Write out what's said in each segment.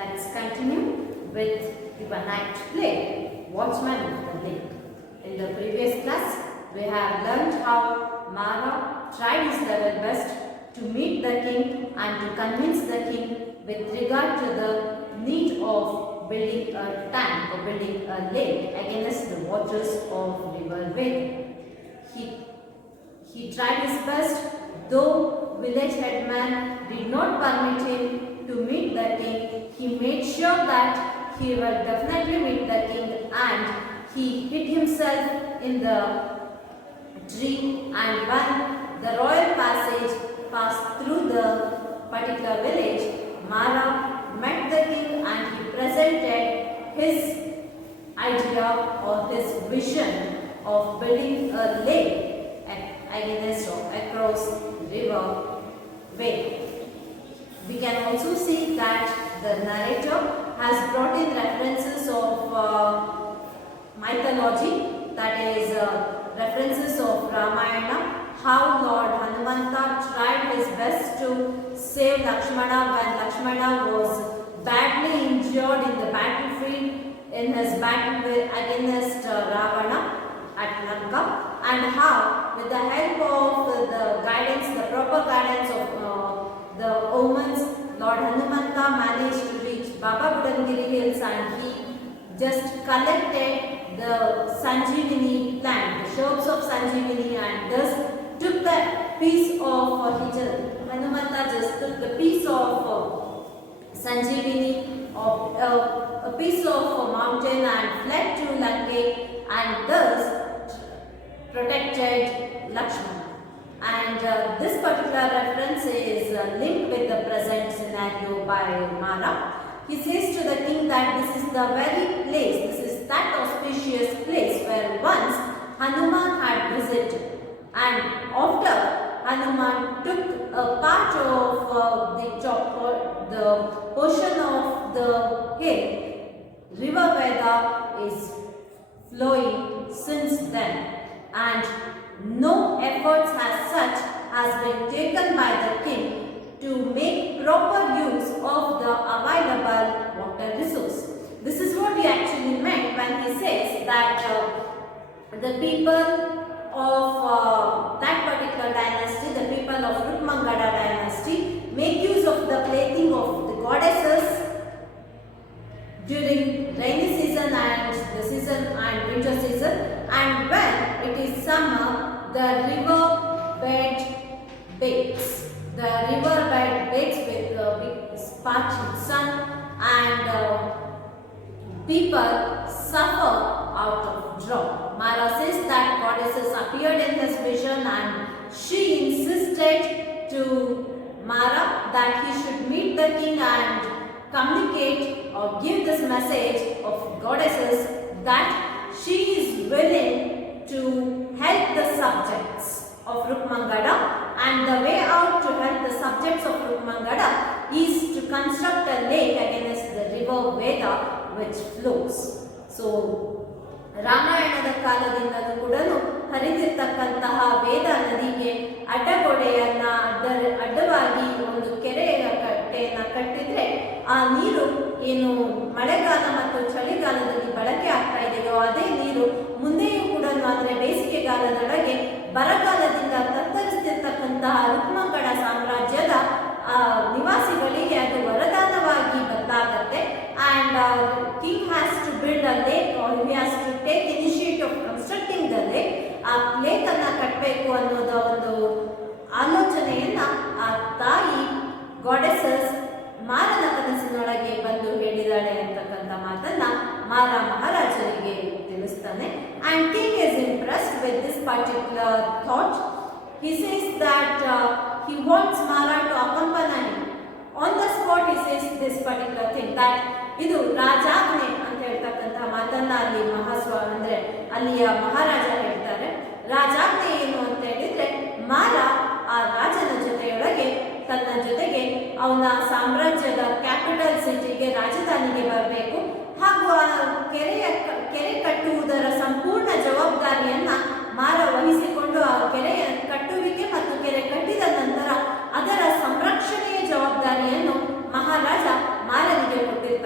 Let's continue with the one-act play, Watchman of the Lake. In the previous class, we have learned how Mara tried his level best to meet the king and to convince the king with regard to the need of building a tank or building a lake against the waters of river Veda. He tried his best, though village headman did not permit him to meet the king. He made sure that he will definitely meet the king, and he hid himself in the tree, and when the royal passage passed through the particular village, Mara met the king and he presented his idea or his vision of building a lake against or across river Veda. We can also see that the narrator has brought in references of mythology, that is references of Ramayana, how Lord Hanumanta tried his best to save Lakshmana when Lakshmana was badly injured in the battlefield in his battle against Ravana at Lanka, and how with the help of the guidance, the proper guidance of the omens, Lord Hanumanta managed to reach Baba Budangiri hills, and he just collected the Sanjeevani plant, the shrubs of Sanjeevani, and thus took the piece of Hanumanta just took the piece of Sanjeevani of a piece of a mountain and fled to Lanka, and thus protected Lakshmana. And this particular reference is linked with the present scenario by Mara. He says to the king that this is the very place, this is that auspicious place where once Hanuman had visited, and after Hanuman took a part of the portion of the hill, river Veda is flowing since then, and no efforts as such has been taken by the king to make proper use of the available water resource. This is what he actually meant when he says that the people of that particular dynasty, the people of Rukmangada dynasty, make use of the clothing of the goddesses during rainy season and the season and winter season, and when it is summer, the river bed bakes. The river bed bakes with big sparkling sun, and people suffer out of drought. Mara says that goddesses appeared in his vision, and she insisted to Mara that he should meet the king and communicate or give this message of goddesses that she is willing to help the subjects of Rukmangada, and the way out to help the subjects of Rukmangada is to construct a lake against the river Veda which flows. So ರಾಮಾಯಣದ ಕಾಲದಿಂದಲೂ ಕೂಡ ಹರಿದಿರ್ತಕ್ಕಂತಹ ವೇದ ನದಿಗೆ ಅಡ್ಡಗೋಡೆಯನ್ನ ಅಡ್ಡವಾಗಿ ಒಂದು ಕೆರೆಯ ಕಟ್ಟೆಯನ್ನು ಕಟ್ಟಿದ್ರೆ ಆ ನೀರು ಏನು ಮಳೆಗಾಲ ಮತ್ತು ಚಳಿಗಾಲದಲ್ಲಿ ಬಳಕೆ ಆಗ್ತಾ ಇದೆಯೋ ಅದೇ ನೀರು ಮುಂದೆಯೂ ಕೂಡ ಅಂದರೆ ಬೇಸಿಗೆಗಾಲದೊಳಗೆ ಬರಗಾಲದಿಂದ ತತ್ತರಿಸ್ತಿರ್ತಕ್ಕಂತಹ ರುಕ್ಮಂಗಡ ಸಾಮ್ರಾಜ್ಯದ ನಿವಾಸಿಗಳಿಗೆ ಅದು ವರದಾನವಾಗಿ ಬದಲಾಗುತ್ತೆ. And king has to build a lake, or he has to take initiative of constructing the lake. ಆ ಲೇಕ್ ಅನ್ನ ಕಟ್ಟಬೇಕು ಅನ್ನೋದ ಒಂದು ಆಲೋಚನೆಯನ್ನ ಆ ತಾಯಿ ಗಾಡೆಸಸ್ ಮಾರನ ಕನಸಿನೊಳಗೆ ಬಂದು ಹೇಳಿದಾಳೆ ಅಂತಕ್ಕಂಥ ಮಾತನ್ನ ಮಾರ ಮಹಾರಾಜರಿಗೆ ತಿಳಿಸ್ತಾನೆ. And king is impressed with this particular thought. He says that he wants Mara to accompany him. On the spot he says this particular thing, that ಇದು ರಾಜಾಜ್ಞೆ ಅಂತ ಹೇಳ್ತಕ್ಕಂಥ ಮಾತನ್ನ ಅಲ್ಲಿ ಅಂದ್ರೆ ಅಲ್ಲಿಯ ಮಹಾರಾಜ ಹೇಳ್ತಾರೆ. ರಾಜಾಜ್ಞೆ ಏನು ಅಂತ ಹೇಳಿದ್ರೆ, ಮಾರ ಆ ರಾಜನ ಜೊತೆಯೊಳಗೆ ತನ್ನ ಜೊತೆಗೆ ಅವನ ಸಾಮ್ರಾಜ್ಯದ ಕ್ಯಾಪಿಟಲ್ ಸಿಟಿಗೆ ರಾಜಧಾನಿಗೆ ಬರಬೇಕು, ಹಾಗೂ ಆ ಕೆರೆ ಕಟ್ಟುವುದರ ಸಂಪೂರ್ಣ ಜವಾಬ್ದಾರಿಯನ್ನ ಮಾರ ವಹಿಸಿಕೊಂಡು ಆ ಕೆರೆಯ ಕಟ್ಟುವಿಕೆ ಮತ್ತು ಕೆರೆ ಕಟ್ಟಿದ ನಂತರ ಅದರ ಸಂರಕ್ಷಣೆಯ ಜವಾಬ್ದಾರಿಯನ್ನು ಮಹಾರಾಜ ಮಾರನಿಗೆ ಕೊಟ್ಟಿರ್ತಾರೆ.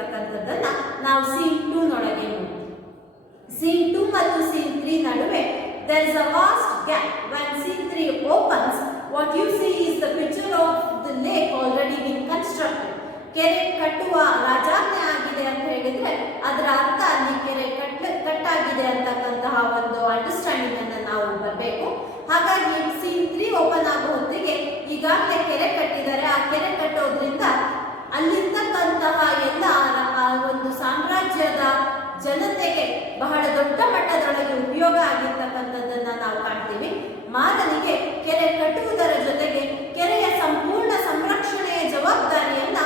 ದೊಡ್ಡ ಮಟ್ಟದೊಳಗೆ ಉಪಯೋಗ ಆಗಿರ್ತಕ್ಕಂಥದ್ದನ್ನ ನಾವು ಕಾಣ್ತೀವಿ. ಮಾರನಿಗೆ ಕೆರೆ ಕಟ್ಟುವುದರ ಜೊತೆಗೆ ಕೆರೆಯ ಸಂಪೂರ್ಣ ಸಂರಕ್ಷಣೆಯ ಜವಾಬ್ದಾರಿಯನ್ನ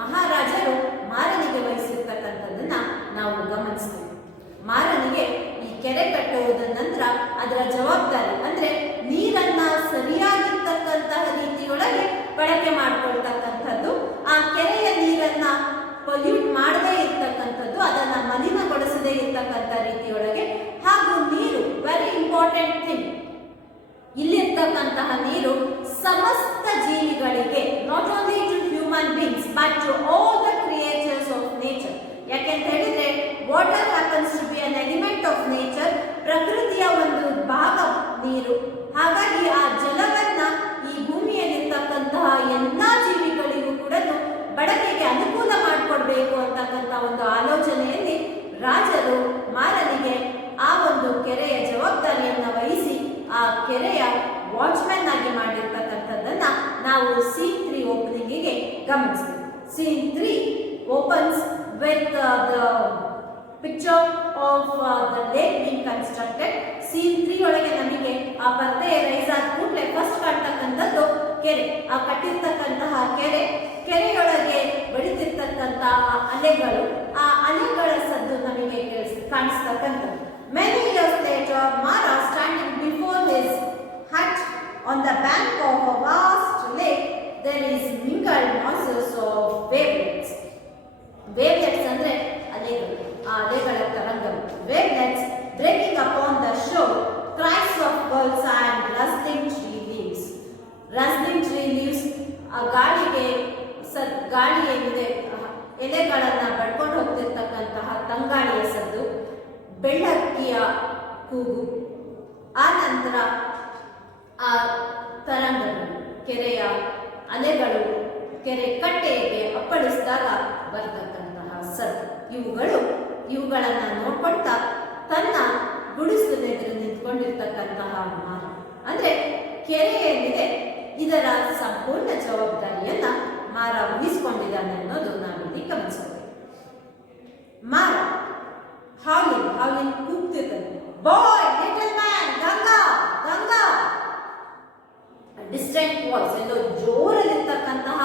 ಮಹಾರಾಜರು ಮಾರನಿಗೆ ವಹಿಸಿರ್ತಕ್ಕಂಥದ್ದನ್ನ ನಾವು ಗಮನಿಸ್ತೀವಿ. ಮಾರನಿಗೆ ಈ ಕೆರೆ ಕಟ್ಟುವುದ ನಂತರ ಅದರ ಜವಾಬ್ದಾರಿ ಅಂದ್ರೆ ನೀರನ್ನ ಸರಿಯಾಗಿರ್ತಕ್ಕಂತಹ ರೀತಿಯೊಳಗೆ ಬಳಕೆ ಮಾಡಿಕೊಳ್ತಕ್ಕಂಥದ್ದು, ಆ ಕೆರೆಯ ನೀರನ್ನ ಪೊಲ್ಯೂಟ್ ಮಾಡದೇ ಇರ್ತಕ್ಕಂಥದ್ದು, ಅದನ್ನ ಮಲಿನಗೊಳಿಸದೇ ಇರ್ತಕ್ಕಂಥ ರೀತಿಯೊಳಗೆ, ಹಾಗೂ ನೀರು ವೆರಿ ಇಂಪಾರ್ಟೆಂಟ್ ಥಿಂಗ್. ಇಲ್ಲಿರ್ತಕ್ಕಂತಹ ನೀರು ಸಮಸ್ತ ಜೀವಿಗಳಿಗೆ, not only to human beings but to all the creatures of nature. ಯಾಕೆಂತ ಹೇಳಿದ್ರೆ water happens to be an element of nature, ಪ್ರಕೃತಿಯ ಒಂದು ಭಾಗ ನೀರು. ಹಾಗಾಗಿ ಆ ಜಲವನ್ನ ಈ ಭೂಮಿಯಲ್ಲಿರ್ತಕ್ಕಂತಹ ಎಲ್ಲಾ ಜೀವಿಗಳಿಗೂ ಕೂಡ ಬಳಕೆಗೆ ಅನುಕೂಲ ಮಾಡಿಕೊಡ್ಬೇಕು ಅಂತಕ್ಕಂಥ ಒಂದು ಆಲೋಚನೆಯಲ್ಲಿ ರಾಜರು ಮಾರನಿಗೆ ಆ ಒಂದು ಕೆರೆಯ ಜವಾಬ್ದಾರಿಯನ್ನ ವಹಿಸಿ ಆ ಕೆರೆಯ ವಾಚ್ಮ್ಯಾನ್ ಆಗಿ ಮಾಡಿರ್ತಕ್ಕಂಥದ್ದನ್ನ ನಾವು ಸೀನ್ 3 ಓಪನಿಂಗಿಗೆ ಗಮನಿಸ್ತೀವಿ. Scene 3 opens with the picture of the lake being constructed. Scene 3 ಒಳಗೆ ನಮಗೆ ಆ ಪರ್ದೆ ರೈಸ್ ಆದ ಕೂಡಲೇ ಫಸ್ಟ್ ಕಾಣ್ತಕ್ಕಂಥದ್ದು ಕೆರೆ. ಆ ಕಟ್ಟಿರ್ತಕ್ಕಂತಹ ಕೆರೆಯೊಳಗೆ ಬಡಿತಿರ್ತಕ್ಕಂತಹ ಅಲೆಗಳು, ಆ ಅಲೆಗಳ ಸದ್ದು ನಮಗೆ ಕಾಣಿಸ್ತಕ್ಕಂಥದ್ದು. Many years later, Mara, standing before his hut on the bank of a vast lake, there is mingled masses of wavelets. Wavelets ಅಂದ್ರೆ ಅಲೆಗಳು, ಆ ಅಲೆಗಳ ತರಂಗಗಳು. Wavelets breaking upon the shore, cries of birds and rustling tree leaves. Rustling tree leaves, ಆ ಗಾಳಿ ಏನಿದೆ ಎಲೆಗಳನ್ನ ಬಡ್ಕೊಂಡು ಹೋಗ್ತಿರ್ತಕ್ಕಂತಹ ತಂಗಾಳಿಯ ಸದ್ದು, ಬೆಳ್ಳಕ್ಕಿಯ ಕೂಗು, ಆ ನಂತರ ಆ ತರಂಗಗಳು, ಕೆರೆಯ ಅಲೆಗಳು ಕೆರೆ ಕಟ್ಟೆಗೆ ಅಪ್ಪಳಿಸಿದಾಗ ಬರ್ತಕ್ಕಂತಹ ಸದ್ದು, ಇವುಗಳನ್ನ ನೋಡ್ಕೊಳ್ತಾ ತನ್ನ ಗುಡಿಸಲೆದುರು ನಿಂತ್ಕೊಂಡಿರ್ತಕ್ಕಂತಹ ಮಾರ. ಅಂದ್ರೆ ಕೆರೆ ಏನಿದೆ ಇದರ ಸಂಪೂರ್ಣ ಜವಾಬ್ದಾರಿಯನ್ನ ಮಾರ ವಹಿಸಿಕೊಂಡಿದ್ದಾನೆ ಅನ್ನೋದು ನಾವಿಲ್ಲಿ ಗಮನಿಸಬೇಕು. ಮಾರ ಹೌಲಿಂಗ್ ಕೂಗ್ತಿರ್ತಾನೆ, boy little man, Ganga Ganga. Distant voice, ಎಲ್ಲೋ ಜೋರಲ್ಲಿರ್ತಕ್ಕಂತಹ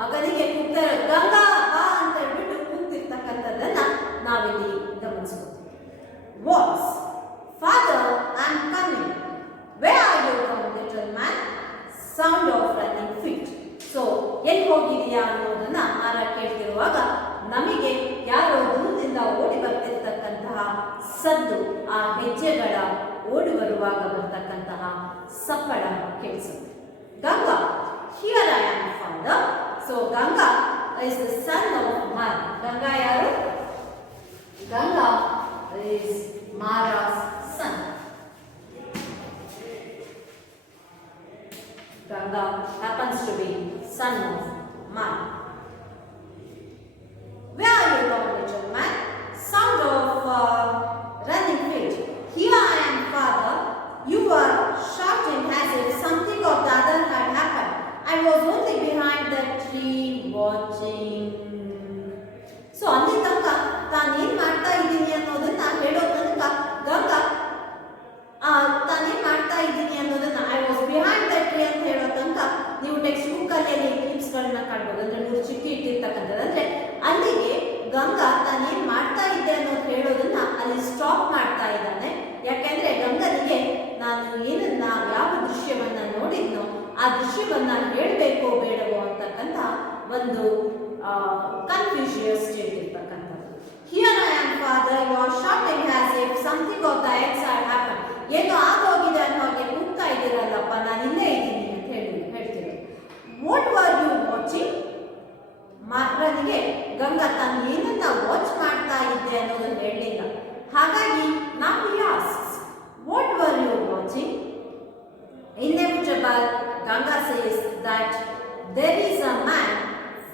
ಮಗನಿಗೆ ಕೂಗ್ತಾರೆ, ಗಂಗಾ ಬಾ ಅಂತ ಹೇಳ್ಬಿಟ್ಟು ಕೂಗ್ತಿರ್ತಕ್ಕಂಥದ್ದನ್ನ ನಾವಿಲ್ಲಿ ಗಮನಿಸಬಹುದು. Voice, father I am coming, where are you come little man, sound of running feet. So ಎಲ್ಲಿ ಹೋಗಿದೆಯಾ ಅನ್ನೋದನ್ನ ಮಾರ ಕೇಳ್ತಿರುವಾಗ ನಮಗೆ ಯಾರೋ ದೂರದಿಂದ ಓಡಿ ಬರ್ತಿರ್ತಕ್ಕಂತಹ ಸದ್ದು, ಆ ಹೆಜ್ಜೆಗಳ ಓಡಿ ಬರುವಾಗ ಬರ್ತಕ್ಕಂತಹ ಸಪ್ಪಳ ಕೇಳಿಸುತ್ತೆ. Ganga, here I am father. So Ganga is the son of Mara. Ganga ಯಾರು? Ganga is Mara's son. Ganga happens to be son of Mara. Where are you going, little man? Sound of running feet. Here I am, father. You were shouting as if something or the other had happened. I was only behind the tree watching. So ಅಲ್ಲಿ ತನಕ ತಾನೇನ್ ಮಾಡ್ತಾ ಇದ್ದೀನಿ ಅನ್ನೋದನ್ನ ಹೇಳೋ ತನಕ ಗಂಗಾ ತಾನೇನ್ ಮಾಡ್ತಾ ಇದ್ದೀನಿ ಅನ್ನೋದನ್ನ I was behind the tree ಅಂತ ಹೇಳೋ ತನಕ ನೀವು ಟೆಕ್ಸ್ಟ್ ಬುಕ್ ಅಲ್ಲಿ ಕ್ಲಿಪ್ಸ್ ಗಳನ್ನ ಕಾಣ್ಬೋದು. ಅಂದ್ರೆ 3 ಚಿಕ್ಕಿ ಇಟ್ಟಿರ್ತಕ್ಕಂಥದ್ದು. ಅಂದ್ರೆ ಅಲ್ಲಿಗೆ ಗಂಗಾ ತಾನೇನ್ ಮಾಡ್ತಾ ಇದ್ದೆ ಅನ್ನೋದು ಹೇಳೋದನ್ನ ಅಲ್ಲಿ ಸ್ಟಾಪ್ ಮಾಡ್ತಾ ಇದ್ದಾನೆ. ಯಾಕೆಂದ್ರೆ ಗಂಗನಿಗೆ ನಾನು ಏನನ್ನ ಯಾವ ದೃಶ್ಯವನ್ನ ನೋಡಿದ್ನೋ ಆ ದೃಶ್ಯವನ್ನ ಹೇಳ್ಬೇಕೋ ಬೇಡವೋ ಅಂತಕ್ಕಂಥ ಒಂದು ಕನ್ಫ್ಯೂಷಿಯಸ್ ಸ್ಟೇಟ್ ಇರ್ತಕ್ಕಂಥದ್ದು. Here I am, father. You are shouting as if something of the eggs had happened. ಏನೋ ಆಗೋಗಿದೆ ಅನ್ನೋ ಹಾಗೆ ಕೂಗ್ತಾ ಇದ್ದೀರಲ್ಲಪ್ಪ, ನಾನು ಇಲ್ಲೇ ಇದ್ದೀನಿ ಅಂತ ಹೇಳ್ತೀನಿ. What were you watching? ಮಾತ್ರನಿಗೆ ಗಂಗಾ ತಾನು ಏನನ್ನ ವಾಚ್ ಮಾಡ್ತಾ ಇದ್ದೆ ಅನ್ನೋದನ್ನ ಹೇಳಲಿಲ್ಲ. ಹಾಗಾಗಿ ನಾವು asks, what were you watching? Inevitable, Ganga says that there is a man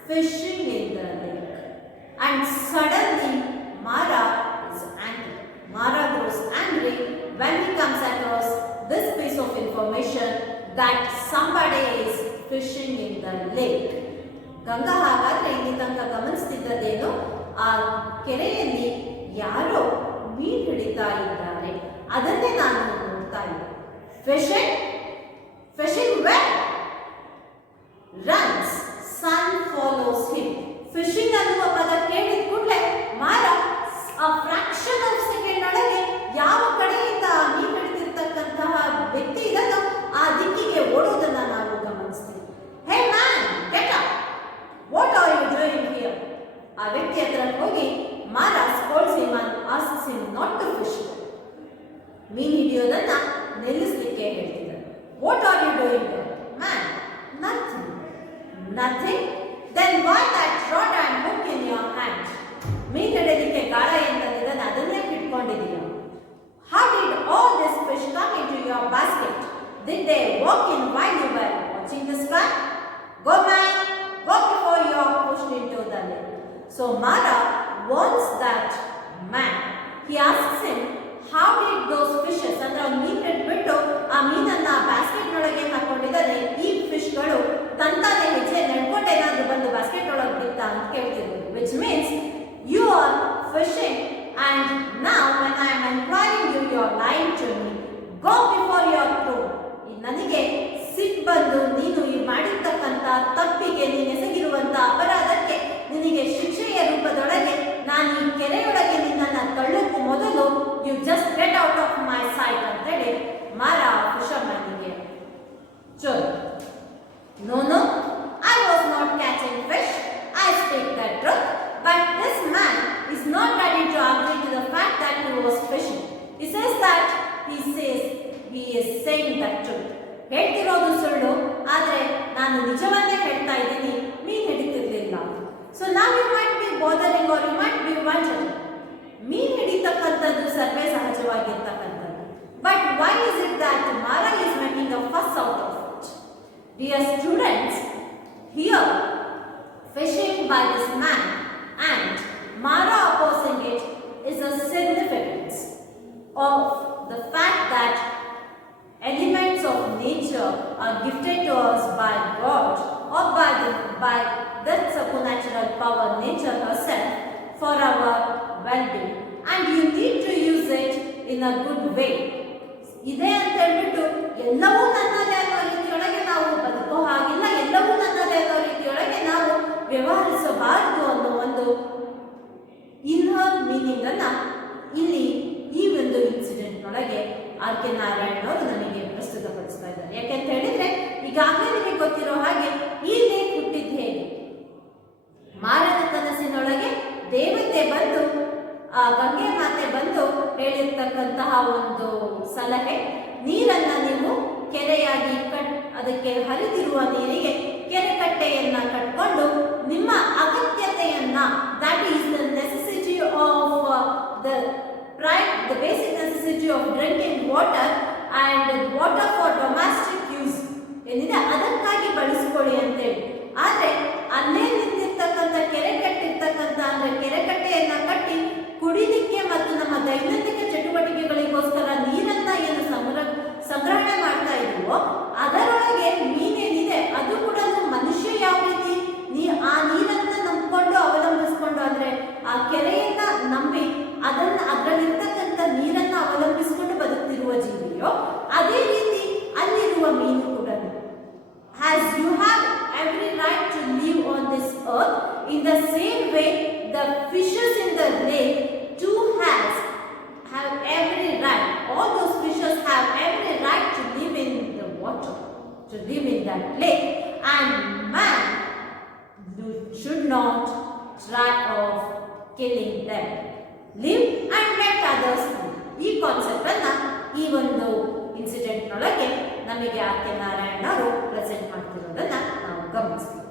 fishing in the lake, and suddenly Mara is angry. Mara grows angry when he comes across this piece of information that somebody is fishing in the lake. Ganga ಹಾಗಾದ್ರೆ ಇಲ್ಲಿ ತನಕ ಗಮನಿಸ್ತಿದ್ದದೇನು, ಆ ಕೆರೆಯಲ್ಲಿ ಯಾರೋ ಮೀನು ಹಿಡಿತಾ ಇದ್ದಾರೆ. ಅದನ್ನೇ ನಾನು ನೋಡ್ತಾ ಇದ್ದೆ. ಫಿಶಿಂಗ್ ಫಿಶಿಂಗ್ ವೆಲ್ ರನ್ಸ್ ಸನ್ ಫಾಲೋಸ್ ಹಿಮ್. ಫಿಶಿಂಗ್ ಅನ್ನುವ ಪದ ಕೇಳಿದ ಕೂಡಲೇ ಮಾರ ಆ ಫ್ರಾಕ್ಷನ್ ಆಫ್ ಸೆಕೆಂಡ್ ಒಳಗೆ ಯಾವ ಕಡೆಯಿಂದ ಮೀನು ಹಿಡಿದಿರ್ತಕ್ಕಂತಹ ವ್ಯಕ್ತಿ ಇದನ್ನು ಆ ದಿಕ್ಕಿಗೆ ಓಡೋದನ್ನ ನಾವು ಗಮನಿಸ್ತೀವಿ. Hey man get up, what are you doing here? ಆ ವ್ಯಕ್ತಿ ಹತ್ರ ಹೋಗಿ Mara scolds him and asks him not to fish. ಮೀನು ಹಿಡಿಯೋದನ್ನ ನಿಲ್ಲಿಸಲಿಕ್ಕೆ ಹೇಳ್ತಿದ್ದಾರೆ. What are you doing here? Man nothing. Nothing? Then why that rod and hook in your hand? ಮೀನು ಹಿಡಿಯಲಿಕ್ಕೆ ಗಾಳ ಎಂತಂದಿದ್ದಾನೆ, ಅದನ್ನೇ ಇಟ್ಕೊಂಡಿದ್ದೀಯ. How did all this fish come into your basket? Did they walk in while you were watching the sky? Go man, go before you are pushed into the lake. So Mara warns that man. He asks him, how did those fishes, ಅಂದ್ರೆ ಅವ್ನು ಮೀನು ಹಿಡ್ಬಿಟ್ಟು ಆ ಮೀನನ್ನ basket ಒಳಗೆ ಹಾಕೊಂಡಿದ್ದಾನೆ, ಈ ಫಿಶ್ಗಳು ತಂತಾನೆ ಹೆಜ್ಜೆ ನಡ್ಕೊಂಡು ಏನಾದ್ರು ಬಂದು ಬ್ಯಾಸ್ಕೆಟ್ ಒಳಗೆ ಬಿತ್ತ ಅಂತ ಕೇಳ್ತಿದ್ರು. Which means you are fishing and now when I am employing you, you are lying to me. Go before you are thrown. ನನಗೆ ಸಿಟ್ಟು ಬಂದು ನೀನು ಈ ಮಾಡಿರ್ತಕ್ಕಂಥ ತಪ್ಪಿಗೆ, ನೀನು ಎಸಗಿರುವಂಥ ಅಪರಾಧಕ್ಕೆ ನಿನಗೆ ಶಿಕ್ಷೆಯ ರೂಪದೊಳಗೆ ನಾನು ಈ ಕೆರೆಯೊಳಗೆ ನಿನ್ನನ್ನು ತಳ್ಳೋಕ್ಕೂ ಮೊದಲು you just get out of my sight ಅಂತೇಳಿ ಮಾರ ಫಿಶರ್ಮನ್ನಿಗೆ ಚೋರ್. No no, I was not catching fish, I speak the truth. But this man is not ready to agree to the fact that he was fishing. He says that he is saying the truth. ಹೇಳ್ತಿರೋದು ಸುಳ್ಳು, ಆದರೆ ನಾನು ನಿಜವನ್ನೇ ಹೇಳ್ತಾ ಇದ್ದೀನಿ, ಮೀನು ಹಿಡಿತಿರ್ಲಿಲ್ಲ. So now you might be bothering or you might be wondering, ಮೀನು ಹಿಡಿತಕ್ಕಂಥದ್ದು ಸರ್ವೇ ಸಹಜವಾಗಿರ್ತಕ್ಕಂಥದ್ದು. But why is it that Mara is making a fuss out of it? Dear students, here fishing by this man and Mara opposing it is a significance of the fact that elements of nature are gifted to us by God or by that supernatural power, nature herself, for our well-being, and you need to use it in a good way. ಇದೆ ಅಂತ ಹೇಳ್ಬಿಟ್ಟು ಎಲ್ಲವೂ ನನ್ನದೇ ಅನ್ನೋ ರೀತಿಯೊಳಗೆ ನಾವು ಬದುಕೋ ಹಾಗಿಲ್ಲ, ಎಲ್ಲವೂ ನನ್ನದೇ ಅನ್ನೋ ರೀತಿಯೊಳಗೆ ನಾವು ವ್ಯವಹರಿಸಬಾರದು ಅನ್ನೋ ಒಂದು ಇನ್ನರ್ ಮೀನಿಂಗ್ ಅನ್ನ ಇಲ್ಲಿ ಈ ಒಂದು ಇನ್ಸಿಡೆಂಟ್ ನೊಳಗೆ ಆರ್ ಕೆ ನಾರಾಯಣ್ ಅವರು ನಮಗೆ ಪ್ರಸ್ತುತಪಡಿಸ್ತಾ ಇದ್ದಾರೆ. ಯಾಕೆಂತ ಹೇಳಿದ್ರೆ ಈಗಾಗಲೇ ನಿಮಗೆ ಗೊತ್ತಿರೋ ಹಾಗೆ ಈ ಲೇಖ ಹುಟ್ಟಿದ್ದು ಹೇಗೆ? ಮಾರನ ಕನಸಿನೊಳಗೆ ದೇವತೆ ಬಂದು, ಆ ಗಂಗೆ ಮಾತೆ ಬಂದು ಹೇಳಿರ್ತಕ್ಕಂತಹ ಒಂದು ಸಲಹೆ, ನೀರನ್ನ ನೀವು ಕೆರೆಯಾಗಿ ಅದಕ್ಕೆ ಹರಿದಿರುವ ನೀರಿಗೆ ಕೆರೆ ಕಟ್ಟೆಯನ್ನ ಕಟ್ಕೊಂಡು ನಿಮ್ಮ ಅಗತ್ಯತೆಯನ್ನ, that is the necessity of the basic necessity of drinking water and water for domestic use ಏನಿದೆ ಅದಕ್ಕಾಗಿ ಬಳಸ್ಕೊಳ್ಳಿ ಅಂತೇಳಿ. ಆದ್ರೆ ಅಲ್ಲೇ ನಿಂತಿರ್ತಕ್ಕಂಥ ಕೆರೆ ಕಟ್ಟಿರ್ತಕ್ಕಂಥ, ಅಂದ್ರೆ ಕೆರೆ ಕಟ್ಟೆಯನ್ನ ಕಟ್ಟಿ ಕುಡಿಲಿಕ್ಕೆ ಮತ್ತು ನಮ್ಮ ದೈನಂದಿನ ಚಟುವಟಿಕೆಗಳಿಗೋಸ್ಕರ ನೀರನ್ನ ಏನು ಸಂಗ್ರಹಣೆ ಮಾಡ್ತಾ ಇದ್ವೋ ಅದರೊಳಗೆ ಮೀನೇನಿದೆ ಅದು ಕೂಡ ಮನುಷ್ಯ ಯಾವ ರೀತಿ ಆ ನೀರನ್ನ ನಂಬಿಕೊಂಡು ಅವಲಂಬಿಸ್ಕೊಂಡು, ಅಂದ್ರೆ ಆ ಕೆರೆಯನ್ನ ನಂಬಿ ಅದರಲ್ಲಿರ್ತಕ್ಕಂಥ ನೀರನ್ನ ಅವಲಂಬಿಸಿಕೊಂಡು ಬದುಕ್ತಿರುವ ಜೀವಿಯೋ ಅದೇ ರೀತಿ ಅಲ್ಲಿರುವ ಮೀನು ಕೂಡ. As you have every right to live on this earth, in the same way the fishes in the lake too have every right. All those fishes have every right to live in the water, to live in that lake, and man should not try of killing them. Live and let others live. ಈ concept ಅನ್ನ ಈ ಒಂದು incident ನೊಳಗೆ ನಮಗೆ R K Narayan ಅವರು present ಮಾಡ್ತಿರೋದನ್ನ ನಾವು ಗಮನಿಸ್ತೀವಿ.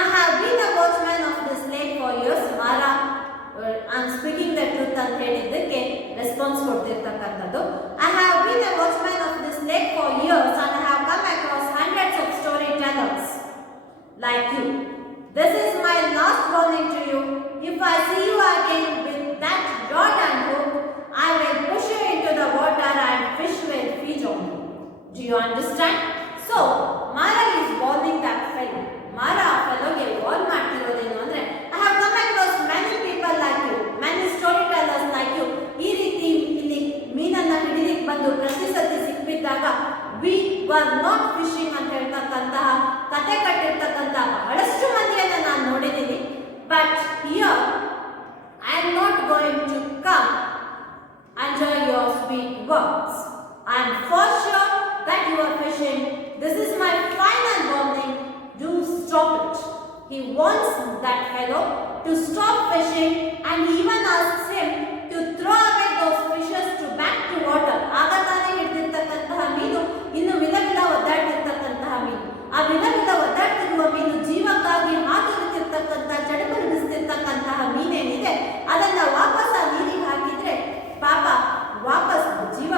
I have been a watchman of this lake for years. Mara, I am speaking the truth ಅಂತ ಹೇಳಿದ್ದಕ್ಕೆ response ಕೊಡ್ತಿರ್ತಕ್ಕಂಥದ್ದು. I have been a watchman of this lake for years and I have come across hundreds but here I am not going to come under your sweet words. I am for sure that you are fishing. This is my final warning. Do stop it. He wants that fellow to stop fishing and he even asks him to throw away those fishes to back to water. ಆಗ ತಾನೇ ಹಿಡಿದಿರ್ತಕ್ಕಂತಹ ಮೀನು ಇನ್ನು ವಿಲವಿಲ ಒದ್ದಾಡ್ತಿರ್ತಕ್ಕಂತಹ ಮೀನು. ಆ ವಿಲವಿಲ ಒದ್ದಾಡ್ತಿರುವ ಮೀನು ಜೀವಕ್ಕಾಗಿ ಹಾತೊರೆತಿರ್ತಕ್ಕಂಥ ಚಡಪಡಿಸ್ತಿರ್ತಕ್ಕಂತಹ ಮೀನೇನಿದೆ ಅದನ್ನ ವಾಪಸ್ ಆ ನೀರಿಗೆ ಹಾಕಿದ್ರೆ ಪಾಪ ವಾಪಸ್ ಜೀವ